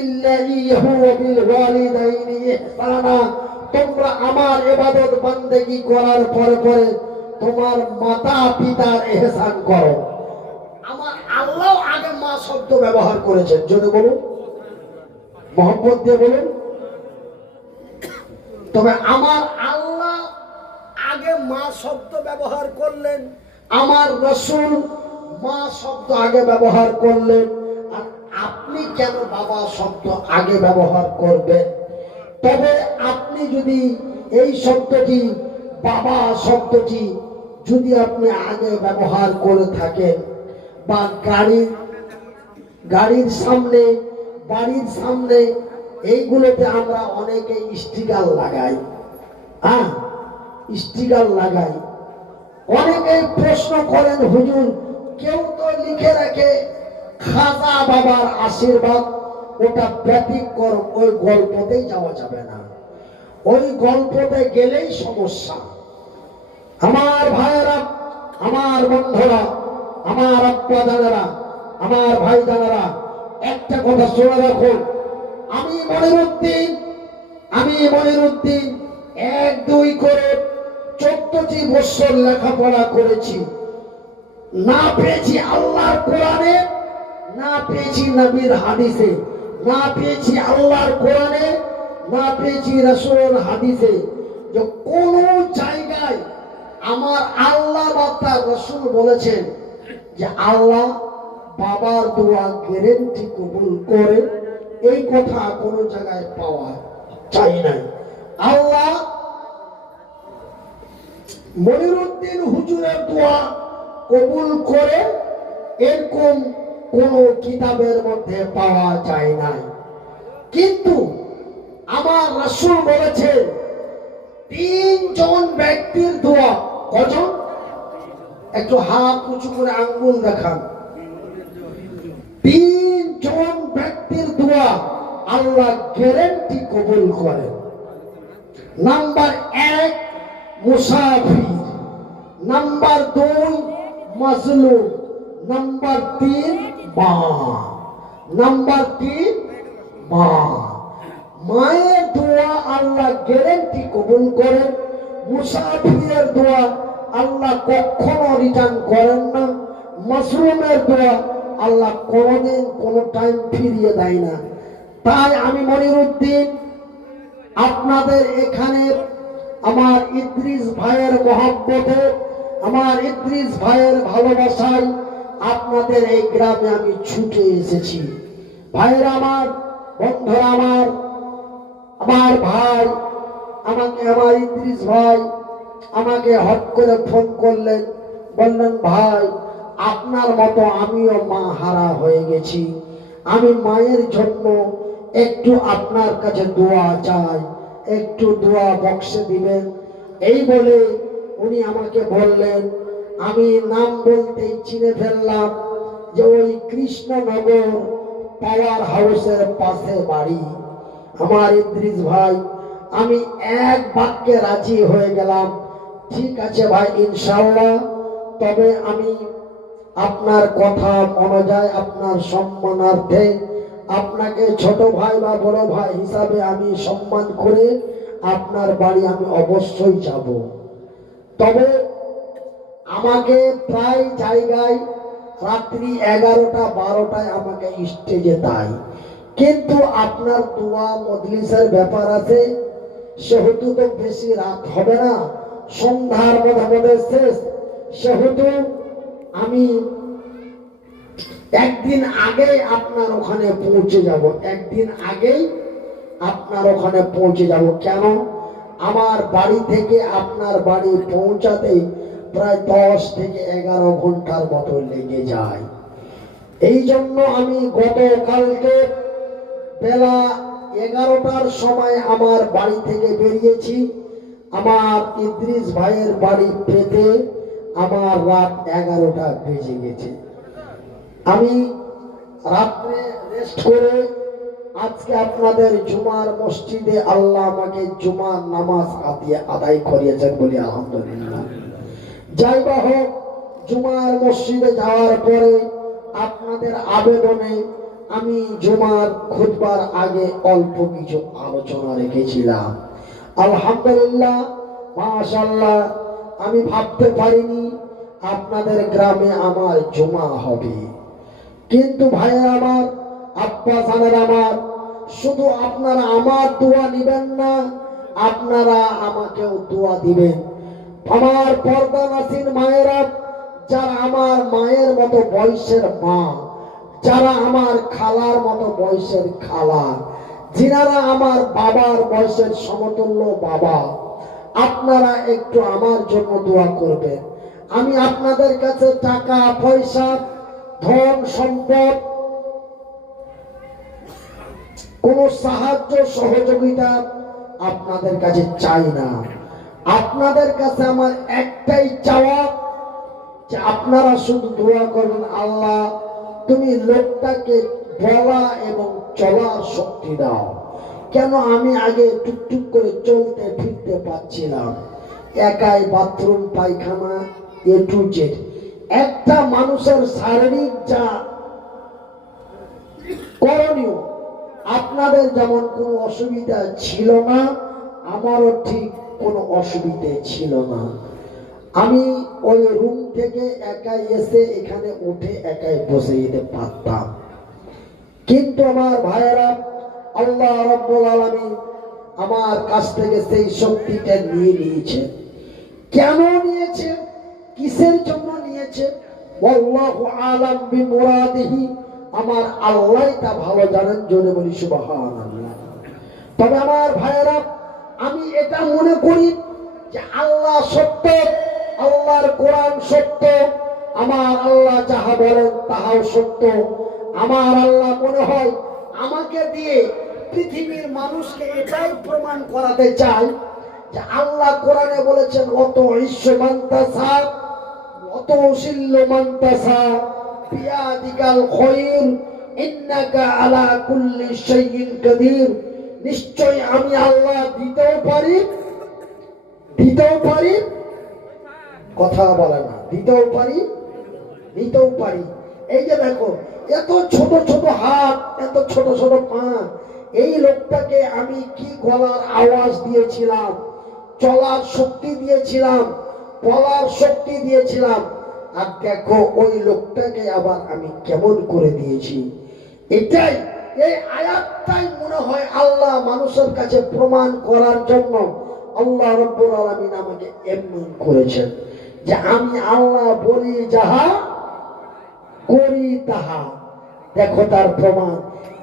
ইল্লা ইয়্যাহু ওয়া বিল ওয়ালিদাইনি ইহসানা। তোমরা আমার ইবাদত বান্দেগি করার পরে তোমার মাতা পিতার ইহসান করো। আমার আল্লাহ আগে মা শব্দ ব্যবহার করেছেন, যদি বলুন মহব্বত দিয়ে বলুন। তবে আমার আল্লাহ আগে মা শব্দ ব্যবহার করলেন, আমার রাসূল মা শব্দ আগে ব্যবহার করলেন, আর আপনি কেন বাবা শব্দ আগে ব্যবহার করবেন? তবে আপনি যদি এই শব্দটি, বাবা শব্দটি যদি আপনি আগে ব্যবহার করে থাকেন, বা গাড়ির সামনে, বাড়ির সামনে, এইগুলোতে আমরা অনেকে স্টিকার লাগাই, স্টিকার লাগাই। অনেকে প্রশ্ন করেন হুজুর, কেউ তো লিখে রাখে খাজা বাবার আশীর্বাদ, ওটা ব্যতিক্রম, ওই গল্পতেই যাওয়া যাবে না। ওই গল্পতে গেলেই সমস্যা। আমার ভাইয়েরা, আমার বন্ধুরা, আমার আব্বা জানেরা, আমার ভাই জানেরা, একটা কথা শুনে রাখুন। আমি মনিরুদ্দিন 1-2 করে 14টি বছর লেখাপড়া করেছি। না পেয়েছি আল্লাহর কোরআনে, না পেয়েছি নবীর হাদিসে, না পেয়েছি আল্লাহর কোরআনে, না পেয়েছি রাসূলের হাদিসে যে কোন জায়গায় আমার আল্লাহ বা তার রাসূল বলেছেন যে আল্লাহ বাবার দোয়া গ্যারান্টি কবুল করে। এই কথা কোন জায়গায় পাওয়া যায় না। আল্লাহ মনিরুদ্দিন হুজুরের দোয়া কবুল করে এরকম কোন কিতাবের মধ্যে পাওয়া যায় না। কিন্তু আমার রাসূল বলেছেন 3 জন ব্যক্তির দোয়া। কজন? একটু হাত উঁচু করে আঙ্গুল দেখান। 3 জন ব্যক্তির দোয়া আল্লাহ গ্যারান্টি কবুল করেন। নাম্বার 1 মুসাফির, নাম্বার 2 মাজলুম, নাম্বার 3 মা। নাম্বার 3 মা। মায়ের দোয়া আল্লাহ গ্যারান্টি কবুল করেন। মুসাফিরের দোয়া আল্লাহ কখনো রিটার্ন করেন না। মাসরুমের দোয়া আল্লাহ কোনোদিন কোনো টাইম ফিরিয়ে দেয় না। তাই আমি মনিরউদ্দিন আপনাদের এখানে আমার ইদ্রিস ভাইয়ের মহব্বতে, আমার ইদ্রিস ভাইয়ের ভালোবাসায় আপনাদের এই গ্রামে আমি ছুটে এসেছি। ভাইয়েরা আমার, বন্ধুরা আমার, আমার ভাই আমাকে, আমার ইদ্রিস ভাই আমাকে হট করে ফোন করলেন, বললেন ভাই আপনার মতো আমিও মা হারা হয়ে গেছি, আমি মায়ের জন্য একটু আপনার কাছে দোয়া চাই, একটু দোয়া বক্সে দিবেন। এই বলে উনি আমাকে বললেন, আমি নাম বলতেই চিনে ফেললাম যে ওই কৃষ্ণনগর পাওয়ার হাউসের পাশে বাড়ি আমার ইদ্রিস ভাই। আমি এক বাক্যে রাজি হয়ে গেলাম, ঠিক আছে ভাই ইনশাআল্লাহ। তবে আমি আপনার কথা অনুযায়ী আপনার সম্মানার্থে আপনাকে ছোট ভাই বা বড় ভাই হিসাবে আমি সম্মান করে আপনার বাড়ি আমি অবশ্যই যাব। তবে আমাকে প্রায় জায়গায় রাত্রি 11টা 12টায় আমাকে স্টেজে দেয়, কিন্তু আপনার দোয়া মজলিসের ব্যাপার আছে, সেহেতু তো বেশি রাত হবে না, সন্ধ্যার মধ্যে শেষ, সেহেতু আমি একদিন আগে আপনার ওখানে পৌঁছে যাব, একদিন আগেই আপনার ওখানে পৌঁছে যাব। কেন, আমার বাড়ি থেকে আপনার বাড়ি পৌঁছাতে প্রায় 10 থেকে 11 ঘন্টার মতো লেগে যায়। এই জন্য আমি গতকালকে বেলা 11টার সময় আমার বাড়ি থেকে বেরিয়েছি। আমার ইদ্রিস ভাইয়ের বাড়ি পেতে আমার রাত 11টা বেজে গেছে। আমি রাত্রে রেস্ট করে আজকে আপনাদের জুমার মসজিদে আল্লাহ আমাকে জুমার নামাজ আদায় করিয়েছেন বলি আলহামদুলিল্লাহ। যাই বা হোক, জুমার মসজিদে যাওয়ার পরে আপনাদের আবেদনে আমি জুমার খুতবার আগে অল্প কিছু আলোচনা রেখেছিলাম। আলহামদুলিল্লাহ, মাশাআল্লাহ, আমি ভাবতে পারিনি আপনাদের গ্রামে আমার জুমা হবে। কিন্তু ভাইয়া আমার, আব্বা জানেন আমার, শুধু আপনারা আমার দোয়া নিবেন না, আপনারা আমাকেও দোয়া দিবেন। আমার পর্দা নাসিন মায়েরা, যারা আমার মায়ের মতো বয়সের মা, যারা আমার খালার মতো বয়সের খালা, যিনারা আমার বাবার বয়সের সমতুল্য বাবা, আপনারা একটু আমার জন্য দোয়া করবেন। আমি আপনাদের কাছে টাকা পয়সা ধন সম্পদ কোন সাহায্য সহযোগিতা আপনাদের কাছে চাই না। আপনাদের কাছে আমার একটাই চাওয়া যে আপনারা শুধু দোয়া করবেন, আল্লাহ তুমি লোকটাকে বলা এবং চলার শক্তি দাও। কেন, আমি আগে টুকটুক করে চলতে ফিরতে পারছিলাম, একাই বাথরুম পায়খানা এ টু জেড। একটা মানুষের শারীরিক যা করণীয়, আপনাদের যেমন কোনো অসুবিধা ছিল না, আমারও ঠিক কোনো অসুবিধে ছিল না। আমি ওই রুম থেকে একাই এসে এখানে উঠে একাই বসে যেতে পারতাম। কিন্তু আমার ভাইয়েরা, আল্লাহ রাব্বুল আলামিন আমার কাছ থেকে সেই শক্তিটা নিয়ে নিয়েছে। কেন নিয়েছে, কিসের জন্য নিয়েছে, আল্লাহু আলাম বিমুরাদিহি, আমার আল্লাহই তা ভালো জানেন। জোরে বলি সুবহানাল্লাহ। তবে আমার ভাইয়েরা, আমি এটা মনে করি যে আল্লাহ সত্য, আল্লাহর কোরআন সত্য, আমার আল্লাহ যাহা বলেন তাহাও সত্য। আমার আল্লাহ মনে হয় আমাকে দিয়ে পৃথিবীর মানুষকে এটাই প্রমাণ করাতে চায় যে আল্লাহ কোরআনে বলেছেন, অত ইসমান্তাসা অত সিল্লমান্তাসা বিয়াদিকাল খায়র ইন্নাকা আলা কুল্লি শাইইন কাদির। নিশ্চয় আমি আল্লাহ দিতেও পারি, কথা বলে না, দিতেও পারি, নিতেও পারি। এই যে দেখো, এত ছোট ছোট হাত, এত ছোট ছোট পা। এই লোকটাকে আমি কি গলার আওয়াজ দিয়েছিলাম, চলার শক্তি দিয়েছিলাম, বলার শক্তি দিয়েছিলাম, আর দেখো ওই লোকটাকে আবার আমি কেমন করে দিয়েছি। এটাই, এই আয়াতটাই মনে হয় আল্লাহ মানুষের কাছে প্রমাণ করার জন্য আল্লাহ রাব্বুল আলামিন আমাকে এমন করেছেন যে আমি আল্লাহ বলি যাহা করি তাহা। দেখো তার প্রমাণ।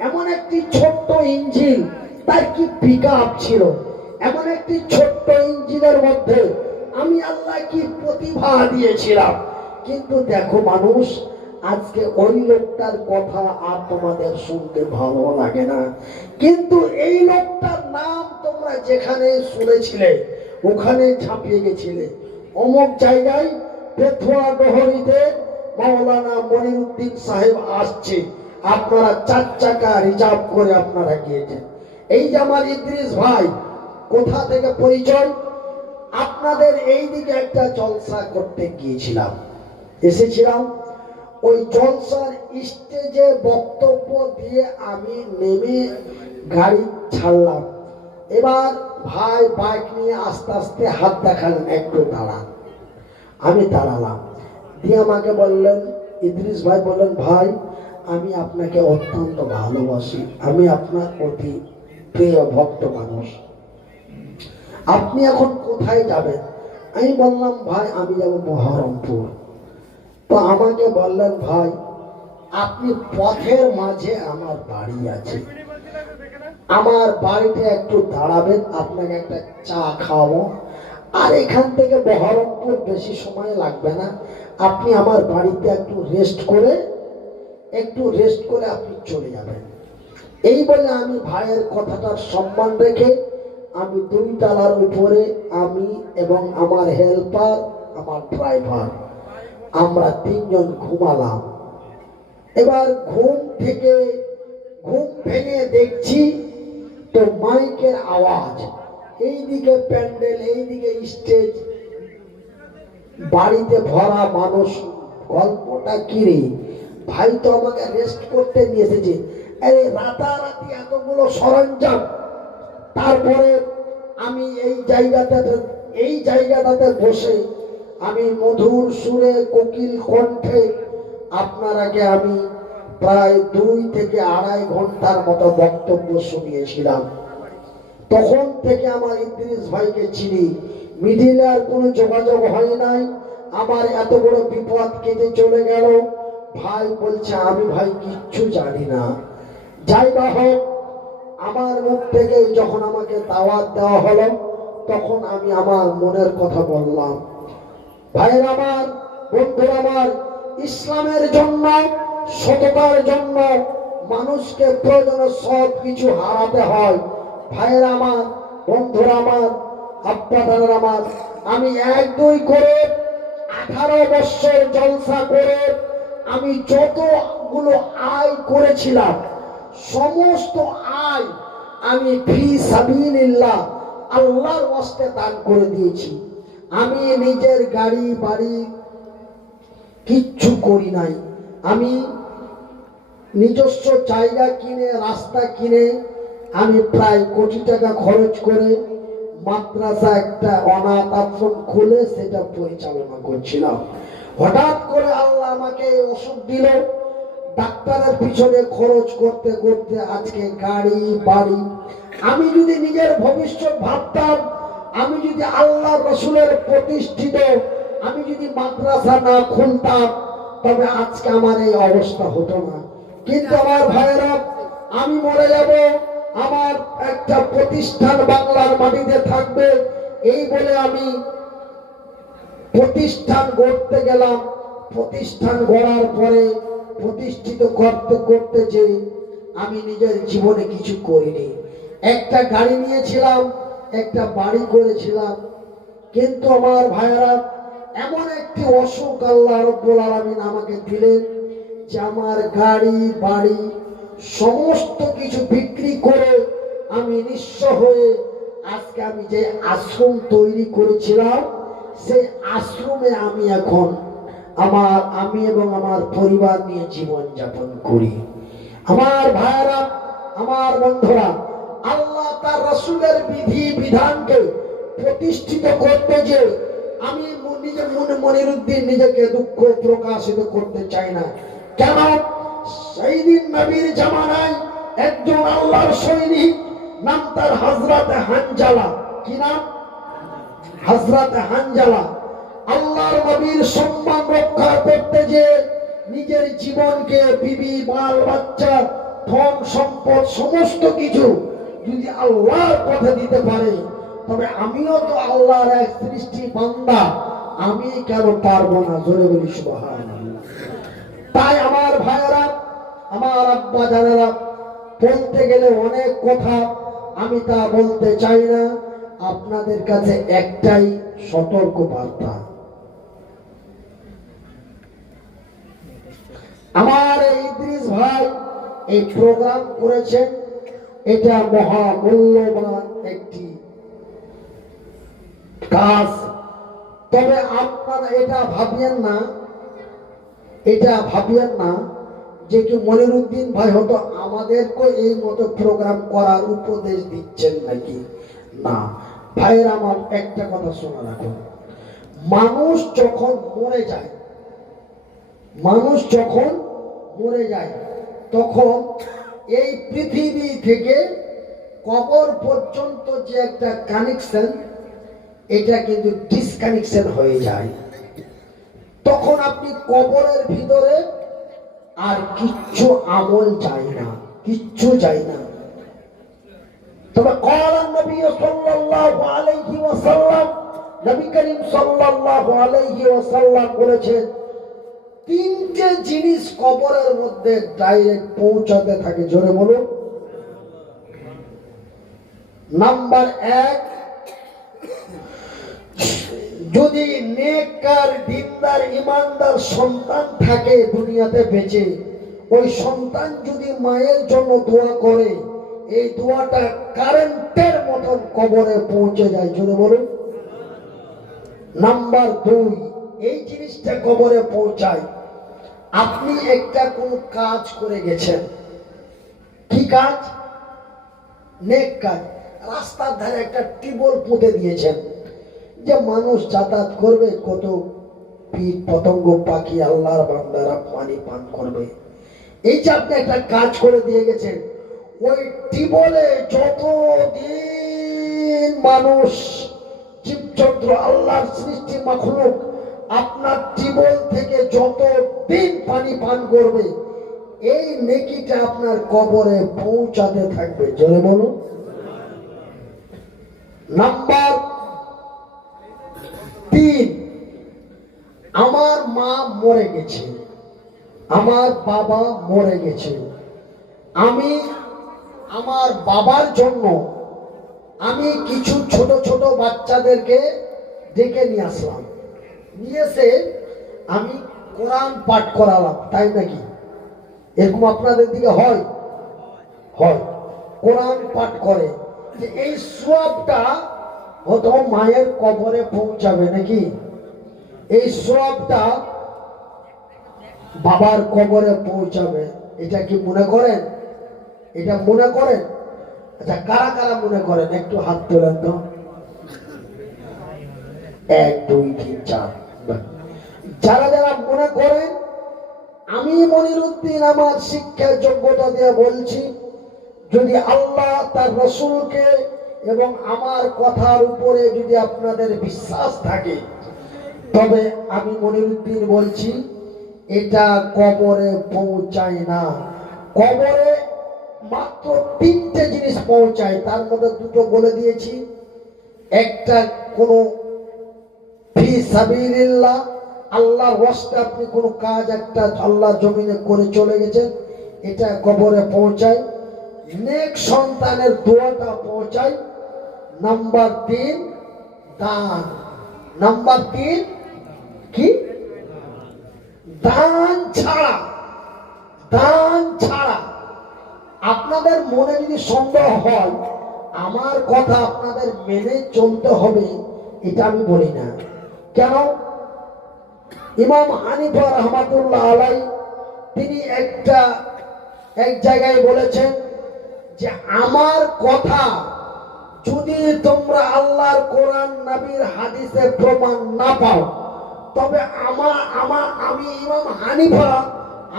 এমন একটি ছোট্ট ইঞ্জিন, তার কি পিকআপ ছিল, এমন একটি ছোট্ট ইঞ্জিনের মধ্যে আমি আল্লাহ কি প্রতিভা দিয়েছিলাম। কিন্তু দেখো মানুষ, আজকে ওই লোকটার কথা আর তোমাদের শুনতে ভালো লাগে না, কিন্তু এই লোকটার নাম তোমরা যেখানে শুনেছিলে ওখানে ঝাঁপিয়ে গেছিলে। অমুক জায়গায় পেথুয়া ডহরিতে মাওলানা মনিরুদ্দিন সাহেব আসছে, আপনারা 4 চাকা রিজার্ভ করে আপনারা গিয়েছেন। এই যে আমার ইদ্রিস ভাই, কোথা থেকে পরিচয়, আপনাদের এই দিকে একটা জলসা করতে গিয়েছিলাম, এসেছিলাম। ওই জলসার স্টেজে বক্তব্য দিয়ে আমি নেমে গাড়ি ছাড়লাম। এবার ভাই বাইক নিয়ে আস্তে আস্তে হাত দেখালেন, একটু দাঁড়ান। আমি দাঁড়ালাম, দিয়ে আমাকে বললেন, ইদ্রিস ভাই বললেন, ভাই আমি আপনাকে অত্যন্ত ভালোবাসি, আমি আপনার অতি প্রিয় ভক্ত মানুষ, আপনি এখন কোথায় যাবেন? আমি বললাম, ভাই আমি যাব বহরমপুর। তো আমাকে বললেন, ভাই আপনি পথের মাঝে আমার বাড়ি আছে, আমার বাড়িতে একটু দাঁড়াবেন, আপনাকে একটা চা খাওয়াবো, আর এখান থেকে বহরমপুর বেশি সময় লাগবে না, আপনি আমার বাড়িতে একটু রেস্ট করে আপনি চলে যাবেন। এই বলে আমি ভাইয়ের কথাটার সম্মান রেখে আমি 2 তলার উপরে, আমি এবং আমার হেল্পার, আমার ড্রাইভার, আমরা 3 জন ঘুমালাম। এবার ঘুম ভেঙে দেখছি তো মাইকের আওয়াজ, এইদিকে প্যান্ডেল, এইদিকে স্টেজ, বাড়িতে ভরা মানুষ। গল্পটা কি রে ভাই, তো আমাকে রেস্ট করতে নিয়ে এসেছে, আরে রাতারাতি এতগুলো সরঞ্জাম। তারপরে আমি এই জায়গাটাতে বসে আমি মধুর সুরে কোকিল কণ্ঠে আপনারাকে আমি প্রায় 2 থেকে 2.5 ঘন্টার মতো বক্তব্য শুনিয়েছিলাম। তখন থেকে আমার ইদ্রিস ভাইকে চিনি, মিডিলে আর কোনো যোগাযোগ হয় নাই। আমার এত বড় বিপদ কেটে চলে গেল। ভাই বলছে, আমি ভাই কিচ্ছু জানি না। যাই বা হোক, আমার মুখ থেকে যখন আমাকে দাওয়াত দেওয়া হলো, তখন আমি আমার মনের কথা বললাম। ভাইয়ের আমার, বন্ধুরা আমার, ইসলামের জন্য, সততার জন্য মানুষকে প্রয়োজনে সব কিছু হারাতে হয়। ভাইয়ের আমার, বন্ধুরা আমার, আব্বাদার আমার, আমি 1-2 করে 18 বছর জলসা করে আমি যতগুলো আয় করেছিলাম, সমস্ত আয় আমি ফি সাবিলিল্লাহ আল্লাহর ওয়াস্তে দান করে দিয়েছি। আমি নিজের গাড়ি বাড়ি কিচ্ছু করি নাই। আমি নিজস্ব জায়গা কিনে, রাস্তা কিনে আমি প্রায় কোটি টাকা খরচ করে মাদ্রাসা একটা অনাথ আশ্রম খুলে সেটা পরিচালনা করছিলাম। হঠাৎ করে আল্লাহ আমাকে ওষুধ দিল। ডাক্তারের পিছনে খরচ করতে করতে আজকে গাড়ি বাড়ি। আমি যদি নিজের ভবিষ্যৎ ভাবতাম, আমি যদি আল্লাহ রসুলের প্রতিষ্ঠিত, আমি যদি মাদ্রাসা না খুলতাম, তবে আজকে আমার এই অবস্থা হতো না। কিন্তু আমার ভাইয়েরা, আমি মরে যাব, আমার একটা প্রতিষ্ঠান বাংলার মাটিতে থাকবে, এই বলে আমি প্রতিষ্ঠান গড়তে গেলাম। প্রতিষ্ঠান গড়ার পরে প্রতিষ্ঠিত করতে করতে যে আমি নিজের জীবনে কিছু করিনি। একটা গাড়ি নিয়েছিলাম, একটা বাড়ি করেছিলাম, কিন্তু আমার ভাইয়েরা, এমন একটি অসুখ আল্লাহ রাব্বুল আলামিন আমাকে দিলেন যে আমার গাড়ি বাড়ি সমস্ত কিছু বিক্রি করে আমি নিঃস্ব হয়ে আজকে আমি যে আশ্রম তৈরি করেছিলাম, সেই আশ্রমে আমি এখন আমি এবং আমার পরিবার নিয়ে জীবন যাপন করি। আমার ভাইরা, আমার বন্ধুরা, আল্লাহ তার রাসূলের বিধি বিধানকে প্রতিষ্ঠিত করতে যে আমি নিজে মনিরুদ্দিন নিজেকে দুঃখ প্রকাশিত করতে চাই না। কেন? সেই দিন নবীর জামানায় একজন আল্লাহর সৈনিক, নাম তার হযরত হানজালা। কি নাম? হযরত হানজালা। আল্লাহর নবীর সম্মান রক্ষা করতে যে নিজের জীবনকে, বিবি, বাল বাচ্চা, ধন সম্পদ সমস্ত কিছু যদি আল্লাহর পথে দিতে পারে, তবে আমিও তো আল্লাহর এক সৃষ্টি বান্দা, আমি কেন পারবো না? জোরে বলি সুবহানাল্লাহ। তাই আমার ভাইয়েরা, আমার আব্বা জানেরা, বলতে গেলে অনেক কথা, আমি তা বলতে চাই না। আপনাদের কাছে একটাই সতর্ক বার্তা। আমার ইদ্রিস ভাই এই প্রোগ্রাম করেছেন, এটা মহামূল্যবান একটি কাজ। তবে আপনারা এটা ভাবিয়েন না যে কি মনিরুদ্দিন ভাই হয়তো আমাদেরকে এই মতো প্রোগ্রাম করার উপদেশ দিচ্ছেন নাকি। না ভাইয়েরা, আমার একটা কথা শোনা রাখুন, মানুষ যখন মরে যায় তখন এই পৃথিবী থেকে কবর পর্যন্ত যে একটা কানেকশন, এটা কিন্তু ডিসকানেকশন হয়ে যায়। তখন আপনি কবরের ভিতরে আর কিচ্ছু আমল চাই না। তবে নবী সাল্লাল্লাহু আলাইহি ওয়াসাল্লাম, নবী করিম সাল্লাল্লাহু আলাইহি ওয়াসাল্লাম বলেছেন, তিনটে জিনিস কবরের মধ্যে ডাইরেক্ট পৌঁছাতে থাকে। জোরে বলুন। নাম্বার 1, যদি নেককার, দিনদার, ইমানদার সন্তান থাকে দুনিয়াতে বেঁচে, ওই সন্তান যদি মায়ের জন্য দোয়া করে, এই দোয়াটা কারেন্টের মতন কবরে পৌঁছে যায়। জোরে বলুন। নাম্বার 2, এই জিনিসটা কবরে পৌঁছায়, আপনি একটা কোন কাজ করে গেছেন। কি কাজ? নেক কাজ। রাস্তার ধারে একটা টিউবওয়েল পুঁতে দিয়েছেন, যে মানুষ যাতায়াত করবে, কত কীট পতঙ্গ, পাখি, আল্লাহর বান্দারা পানি পান করবে। এই যে আপনি একটা কাজ করে দিয়ে গেছেন, ওই টিউবওয়েলে যতদিন মানুষ, জীবজন্তু, আল্লাহর সৃষ্টি মাখলুক আপনার টিউবওয়েল থেকে যতদিন পানি পান করবে, এই নেকিটা আপনার কবরে পৌঁছাতে থাকবে। জোরে বলুন। নাম্বার 3, আমার মা মরে গেছে, আমার বাবা মরে গেছে, আমি আমার বাবার জন্য আমি কিছু ছোট ছোট বাচ্চাদেরকে ডেকে নিয়ে আসলাম, নিয়ে এসে আমি কোরআন পাঠ করালাম। তাই নাকি? এরকম আপনাদের দিকে হয়? কোরআন পাঠ করে, যে এই সওয়াবটা হয়তো মায়ের কবরে পৌঁছাবে নাকি, এই সওয়াবটা বাবার কবরে পৌঁছাবে। এটা কি মনে করেন? এটা মনে করেন? আচ্ছা, কারা কারা মনে করেন একটু হাত তোলেন তো। 1 2 3 4। যারা যারা মনে করেন, আমি মনিরুদ্দিন আমার শিক্ষার যোগ্যতা দিয়ে বলছি, যদি আল্লাহ তার রাসূলকে এবং আমার কথার উপরে যদি আপনাদের বিশ্বাস থাকে, তবে আমি মনিরুদ্দিন বলছি, এটা কবরে পৌঁছায় না। কবরে মাত্র 3টে জিনিস পৌঁছায়, তার মধ্যে 2টো বলে দিয়েছি। একটা কোন ফি সাবিলিল্লাহ, আল্লাহর রাস্তে আপনি কোন কাজ একটা আল্লাহর জমিনে করে চলে গেছেন, এটা কবরে পৌঁছায়। নেক সন্তানের দোয়াটা পৌঁছায়। নাম্বার 3, দান। নাম্বার 3 কি? দান ছাড়া আপনাদের মনে যদি সন্দেহ হয়, আমার কথা আপনাদের মেনে চলতে হবে, এটা আমি বলি না। কেন? ইমাম হানিফা রহমাতুল্লাহ আলাই তিনি এক জায়গায় বলেছেন যে আমার কথা যদি তোমরা আল্লাহর কোরআন নবীর হাদিসে প্রমাণ না পাও, তবে আমি ইমাম হানিফা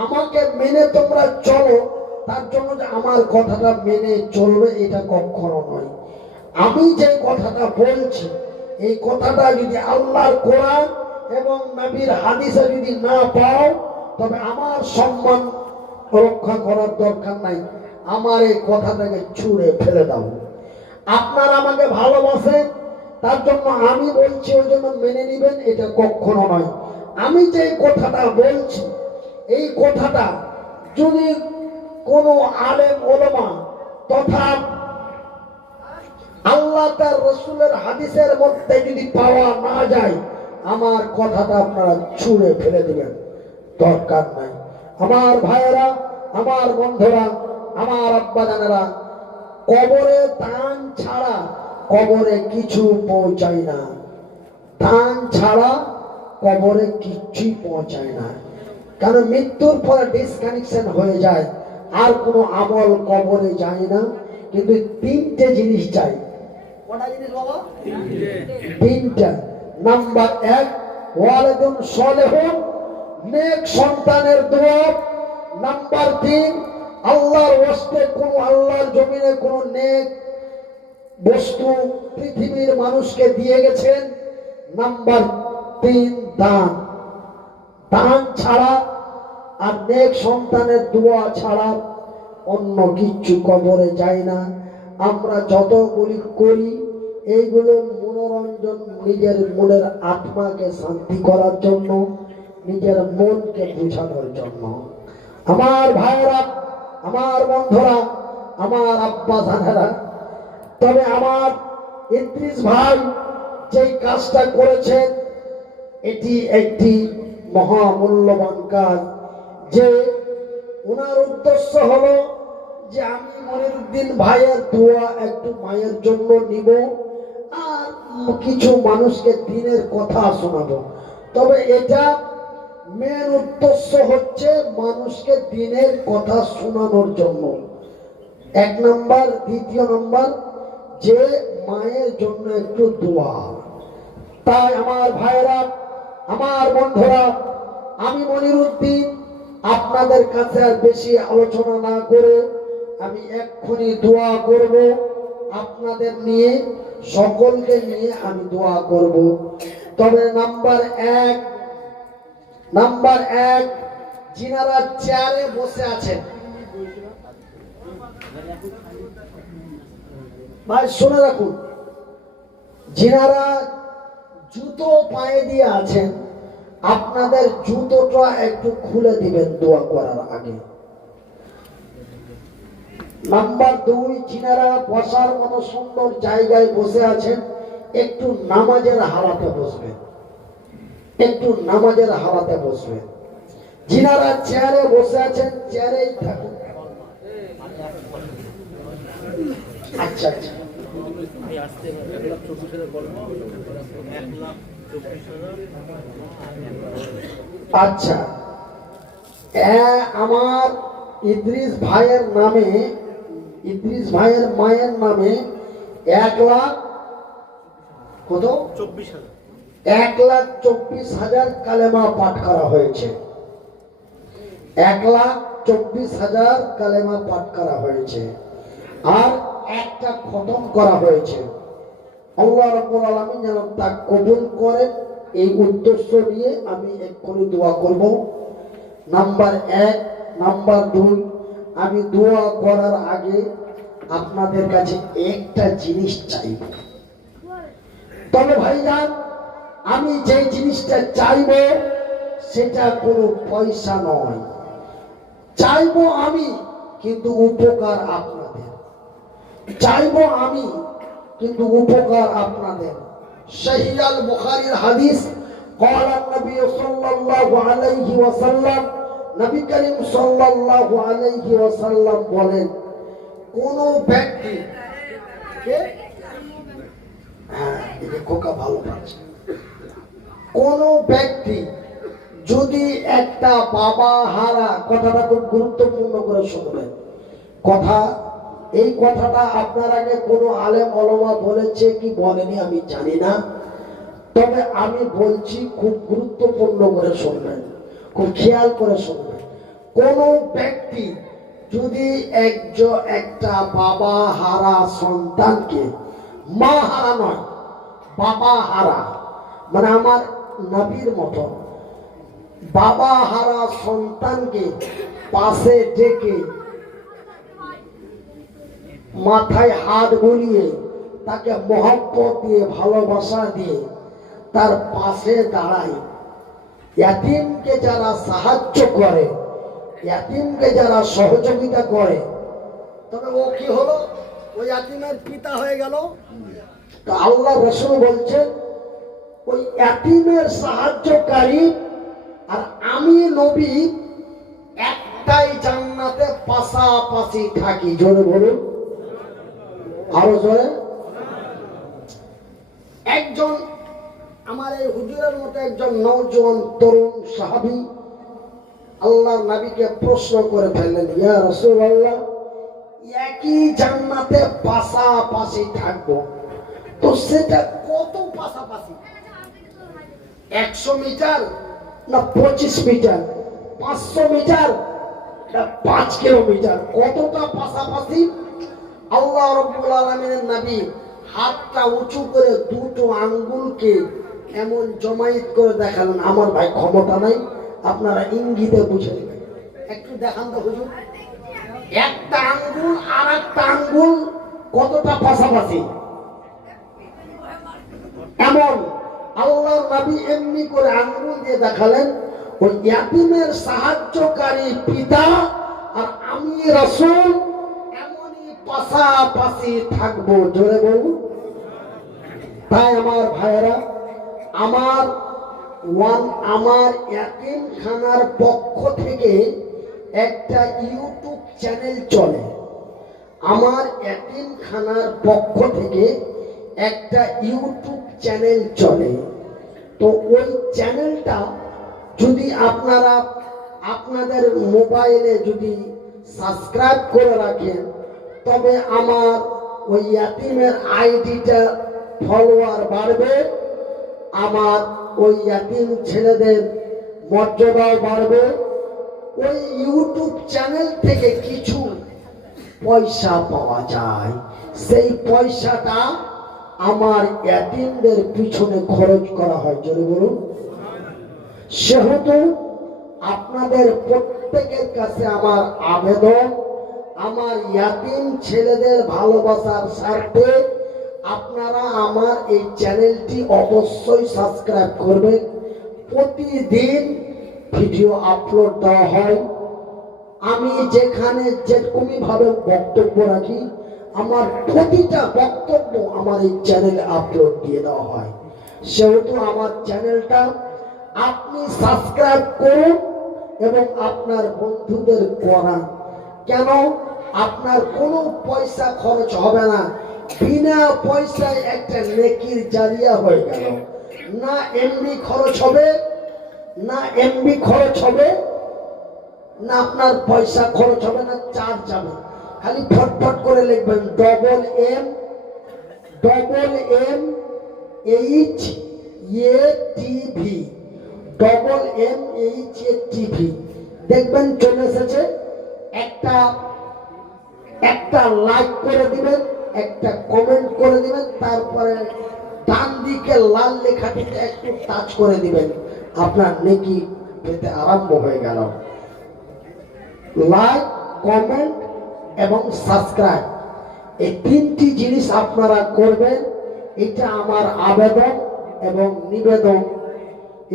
আমাকে মেনে তোমরা চলো, তার জন্য যে আমার কথাটা মেনে চলবে এটা কখনো নয়। আমি যে কথাটা বলছি এই কথাটা যদি আল্লাহর কোরআন এবং নবীর হাদিসে যদি না পাও, তবে আমার সম্মান রক্ষা করার দরকার নাই, আমার এই কথাটাকে ছুঁড়ে ফেলে দাও। আপনারা আমাকে ভালোবাসেন তার জন্য আমি বলছি ওই জন্য মেনে নেবেন, এটা কখনো নয়। আমি যে কথাটা বলছি এই কথাটা যদি কোনো আলেম ওলামা তথা আল্লাহ তার রসুলের হাদিসের মধ্যে যদি পাওয়া না যায়, আমার কথাটা আপনারা ছুঁড়ে ফেলে দিবেন, দরকার নাই। আমার ভাইয়েরা, আমার বন্ধুরা, আমার আব্বা জানেরা, কবরে দান ছাড়া কবরে কিছু পৌঁছায় না। দান ছাড়া কবরে কিছুই পৌঁছায় না, কারণ মৃত্যুর পরে ডিসকানেকশন হয়ে যায়, আর কোনো আমল কবরে যায় না। কিন্তু তিনটে জিনিস চাই। কটা জিনিস বাবা? তিনটা। নাম্বার 1, ওয়ালিদুন সালেহুন, নেক সন্তানের দোয়া। নাম্বার 3, আল্লাহর ওয়াস্তে কোন আল্লাহর জমিনে কোন নেক বস্তু পৃথিবীর মানুষকে দিয়ে গেছেন। নাম্বার 3, দান। দান ছাড়া আর নেক সন্তানের দোয়া ছাড়া অন্য কিচ্ছু কবরে যায় না। আমরা যতগুলি করি এইগুলো মনোরঞ্জন, নিজের মনের আত্মাকে শান্তি করার জন্য, নিজের মনকে বোঝানোর জন্য। আমার ভাইয়েরা, আমার বন্ধুরা, আমার আব্বা জানেরা, তবে আমার ইদ্রিস ভাই যেই কাজটা করেছেন এটি একটি মহামূল্যবান কাজ। যে ওনার উদ্দেশ্য হলো যে আমি মনিরুদ্দিন ভাইয়ের দোয়া একটু মায়ের জন্য নিব আর কিছু মানুষকে দিনের কথা শোনাবো। তবে এটা মেন উদ্দেশ্য হচ্ছে মানুষকে দিনের কথা শোনানোর জন্য, 1 নম্বর। দ্বিতীয় নম্বর, যে মায়ের জন্য একটু দোয়া। তাই আমার ভাইরা, আমার বন্ধুরা, আমি মনিরুদ্দিন আপনাদের কাছে আর বেশি আলোচনা না করে আমি এক্ষুনি দোয়া করব। আপনাদের নিয়ে, সকলকে নিয়ে আমি দোয়া করব। তবে নাম্বার 1, যিনারা চেয়ারে বসে আছেন, ভাই শুনে রাখুন, যিনারা জুতো পায়ে দিয়ে আছেন আপনাদের জুতোটা একটু খুলে দিবেন দোয়া করার আগে। নাম্বার 2, যিনারা বসার মতো সুন্দর জায়গায় বসে আছেন একটু নামাজের হালাতে বসবেন, একটু নামাজের হালাতে বসবেন। যিনারা চেয়ারে বসে আছেন চেয়ারেই থাকুন। আচ্ছা আচ্ছা, আচ্ছা, আমার ইদ্রিস ভাইয়ের নামে, ইদ্রিস ভাইয়ের মায়ের নামে 1,00,000 কত 1,24,000 কালেমা পাঠ করা হয়েছে। 1,24,000 কালেমা পাঠ করা হয়েছে আর একটা খতম করা হয়েছে। আল্লাহ রাব্বুল আলামিন যেন তা কবুল করেন, এই উদ্দেশ্য নিয়ে আমি এক্ষুনি দোয়া করব। নাম্বার 1, নাম্বার 2, আমি দোয়া করার আগে আপনাদের কাছে একটা জিনিস চাইব। তবে ভাইজান, আমি যে জিনিসটা চাইব সেটা কোনো পয়সা নয়। চাইব আমি, কিন্তু উপকার আপনাদের। চাইব আমি, কিন্তু উপকার আপনাদের। সহিহ আল বুখারীর হাদিস, قال النبي صلى الله عليه وسلم, নবী করিম সাল্লাল্লাহু আলাইহি ওয়াসাল্লাম বলেন, কোন ব্যক্তি, কোন ব্যক্তি যদি একটা বাবা হারা, কথাটা খুব গুরুত্বপূর্ণ করে শুনবেন। এই কথাটা আপনার আগে কোনো আলেম ওলামা বলেছে কি বলেনি আমি জানি না, তবে আমি বলছি খুব গুরুত্বপূর্ণ করে শুনবেন, খুব খেয়াল করে শুনবেন। কোন ব্যক্তি যদি একটা বাবা হারা সন্তানকে, মা হারা নয়, বাবা হারা, মানে আমার নবীর মতো বাবা হারা সন্তানকে পাশে ডেকে মাথায় হাত বুলিয়ে তাকে মহব্বত দিয়ে ভালোবাসা দিয়ে তার পাশে দাঁড়ায়, ইয়াতিমকে যারা সাহায্য করে, ইয়াতিমকে যারা সহযোগিতা করে, তবে ও কি হলো? ওই ইয়াতিমের পিতা হয়ে গেল। তো আল্লাহ রাসূল বলছেন ওই ইয়াতিমের সাহায্যকারী আর আমি নবী একটাই জান্নাতে পাশাপাশি থাকি। জোরে বলুন, আরো জোরে। একজন আমার এই হুজুরের মতো একজন নওজোয়ান তরুণ সাহাবী আল্লাহর নবীকে প্রশ্ন করে ফেললেন, ইয়া রাসূলুল্লাহ, একই জান্নাতে পাশাপাশি থাকবো, তো সেটা কত পাশাপাশি? 100 মিটার না 25 মিটার, 500 মিটার না 5 কিলোমিটার, কতটা পাশাপাশি? আল্লাহ রাব্বুল আলামিনের নবী হাতটা উঁচু করে দুটো আঙ্গুলকে এমন জমায়েত করে দেখালেন। আমার ভাই ক্ষমতা নাই, আপনারা ইঙ্গিতে বুঝে নেবেন। একটু দেখান তো হুজুর, একটা আঙ্গুল আর একটা আঙ্গুল কতটা পাশাপাশি? এমন আল্লাহর নবী এমনি করে আঙ্গুল দিয়ে দেখালেন। ওই ইয়াতিমের সাহায্যকারী পিতা আর আমি রাসূল এমনই পাশাপাশি থাকবো। জোরে বলুন। তাই আমার ভাইয়েরা, আমার ইয়াতিমখানার পক্ষ থেকে একটা ইউটিউব চ্যানেল চলে। আমার ইয়াতিমখানার পক্ষ থেকে একটা ইউটিউব চ্যানেল চলে। তো ওই চ্যানেলটা যদি আপনারা আপনাদের মোবাইলে যদি সাবস্ক্রাইব করে রাখেন, তবে আমার ওই ইয়াতিমের আইডিটা ফলোয়ার বাড়বে, আমার ওই ইয়াতিম ছেলেদের মর্যাদাও বাড়বে। ওই ইউটিউব চ্যানেল থেকে কিছু পয়সা পাওয়া যায়, সেই পয়সাটা আমার ইয়াতিমদের পিছনে খরচ করা হয়। জোরে বলুন। সেহেতু আপনাদের প্রত্যেকের কাছে আমার আবেদন, আমার ইয়াতিম ছেলেদের ভালোবাসার স্বার্থে আপনারা আমার এই চ্যানেলটি অবশ্যই সাবস্ক্রাইব করবেন। প্রতিদিন ভিডিও আপলোড দেওয়া হয়। আমি যেখানে যেরকমই ভাবে বক্তব্য রাখি, আমার প্রতিটা বক্তব্য আমার এই চ্যানেলে আপলোড দিয়ে দেওয়া হয়। সেহেতু আমার চ্যানেলটা আপনি সাবস্ক্রাইব করুন এবং আপনার বন্ধুদের করান। কেন? আপনার কোনো পয়সা খরচ হবে না, বিনা পয়সায় একটা নেকির জারিয়া হয়ে গেল। না এমবি খরচ হবে, না আপনার পয়সা খরচ হবে, না চার্জ যাবে। খালি ফটফট করে লিখবেন MMHATV, দেখবেন চলে এসেছে। একটা লাইক করে দিবেন, একটা কমেন্ট করে দিবেন, তারপরে ডান দিকে লাল লেখাটিতে একটু টাচ করে দিবেন, আপনার নেকি পেতে আরম্ভ হয়ে গেল। লাইক, কমেন্ট এবং সাবস্ক্রাইব, এই তিনটি জিনিস আপনারা করবেন। এটা আমার আবেদন এবং নিবেদন।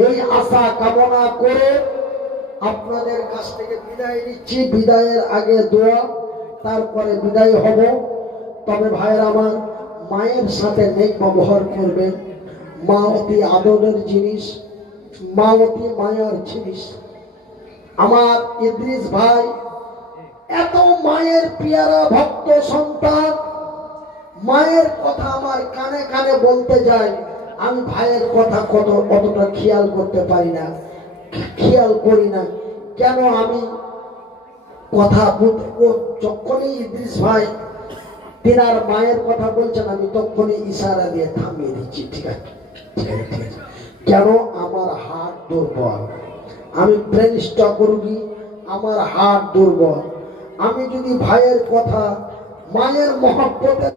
এই আশা কামনা করে আপনাদের কাছ থেকে বিদায় নিচ্ছি। বিদায়ের আগে দোয়া, তারপরে বিদায় হব। তবে ভাইয়ের আমার, মায়ের সাথে নেক ব্যবহার করবেন। মা অতি আদরের জিনিস, মা অতি মায়ার জিনিস। আমার ইদ্রিস ভাই এত মায়ের পিয়ারা ভক্ত সন্তান, মায়ের কথা আমার কানে কানে বলতে যায়, আমি ভাইয়ের কথা কতটা খেয়াল করতে পারি না। খেয়াল করি না কেন আমি কথা যখনই ইদ্রিস ভাই তিনার মায়ের কথা বলছেন আমি তখনই ইশারা দিয়ে থামিয়ে দিচ্ছি। ঠিক আছে, ঠিক আছে, ঠিক আছে। কেন? আমার হাত দুর্বল, আমি ব্রেন স্ট্রোক রোগী, আমার হাত দুর্বল। আমি যদি ভাইয়ের কথা মায়ের মহব্বতে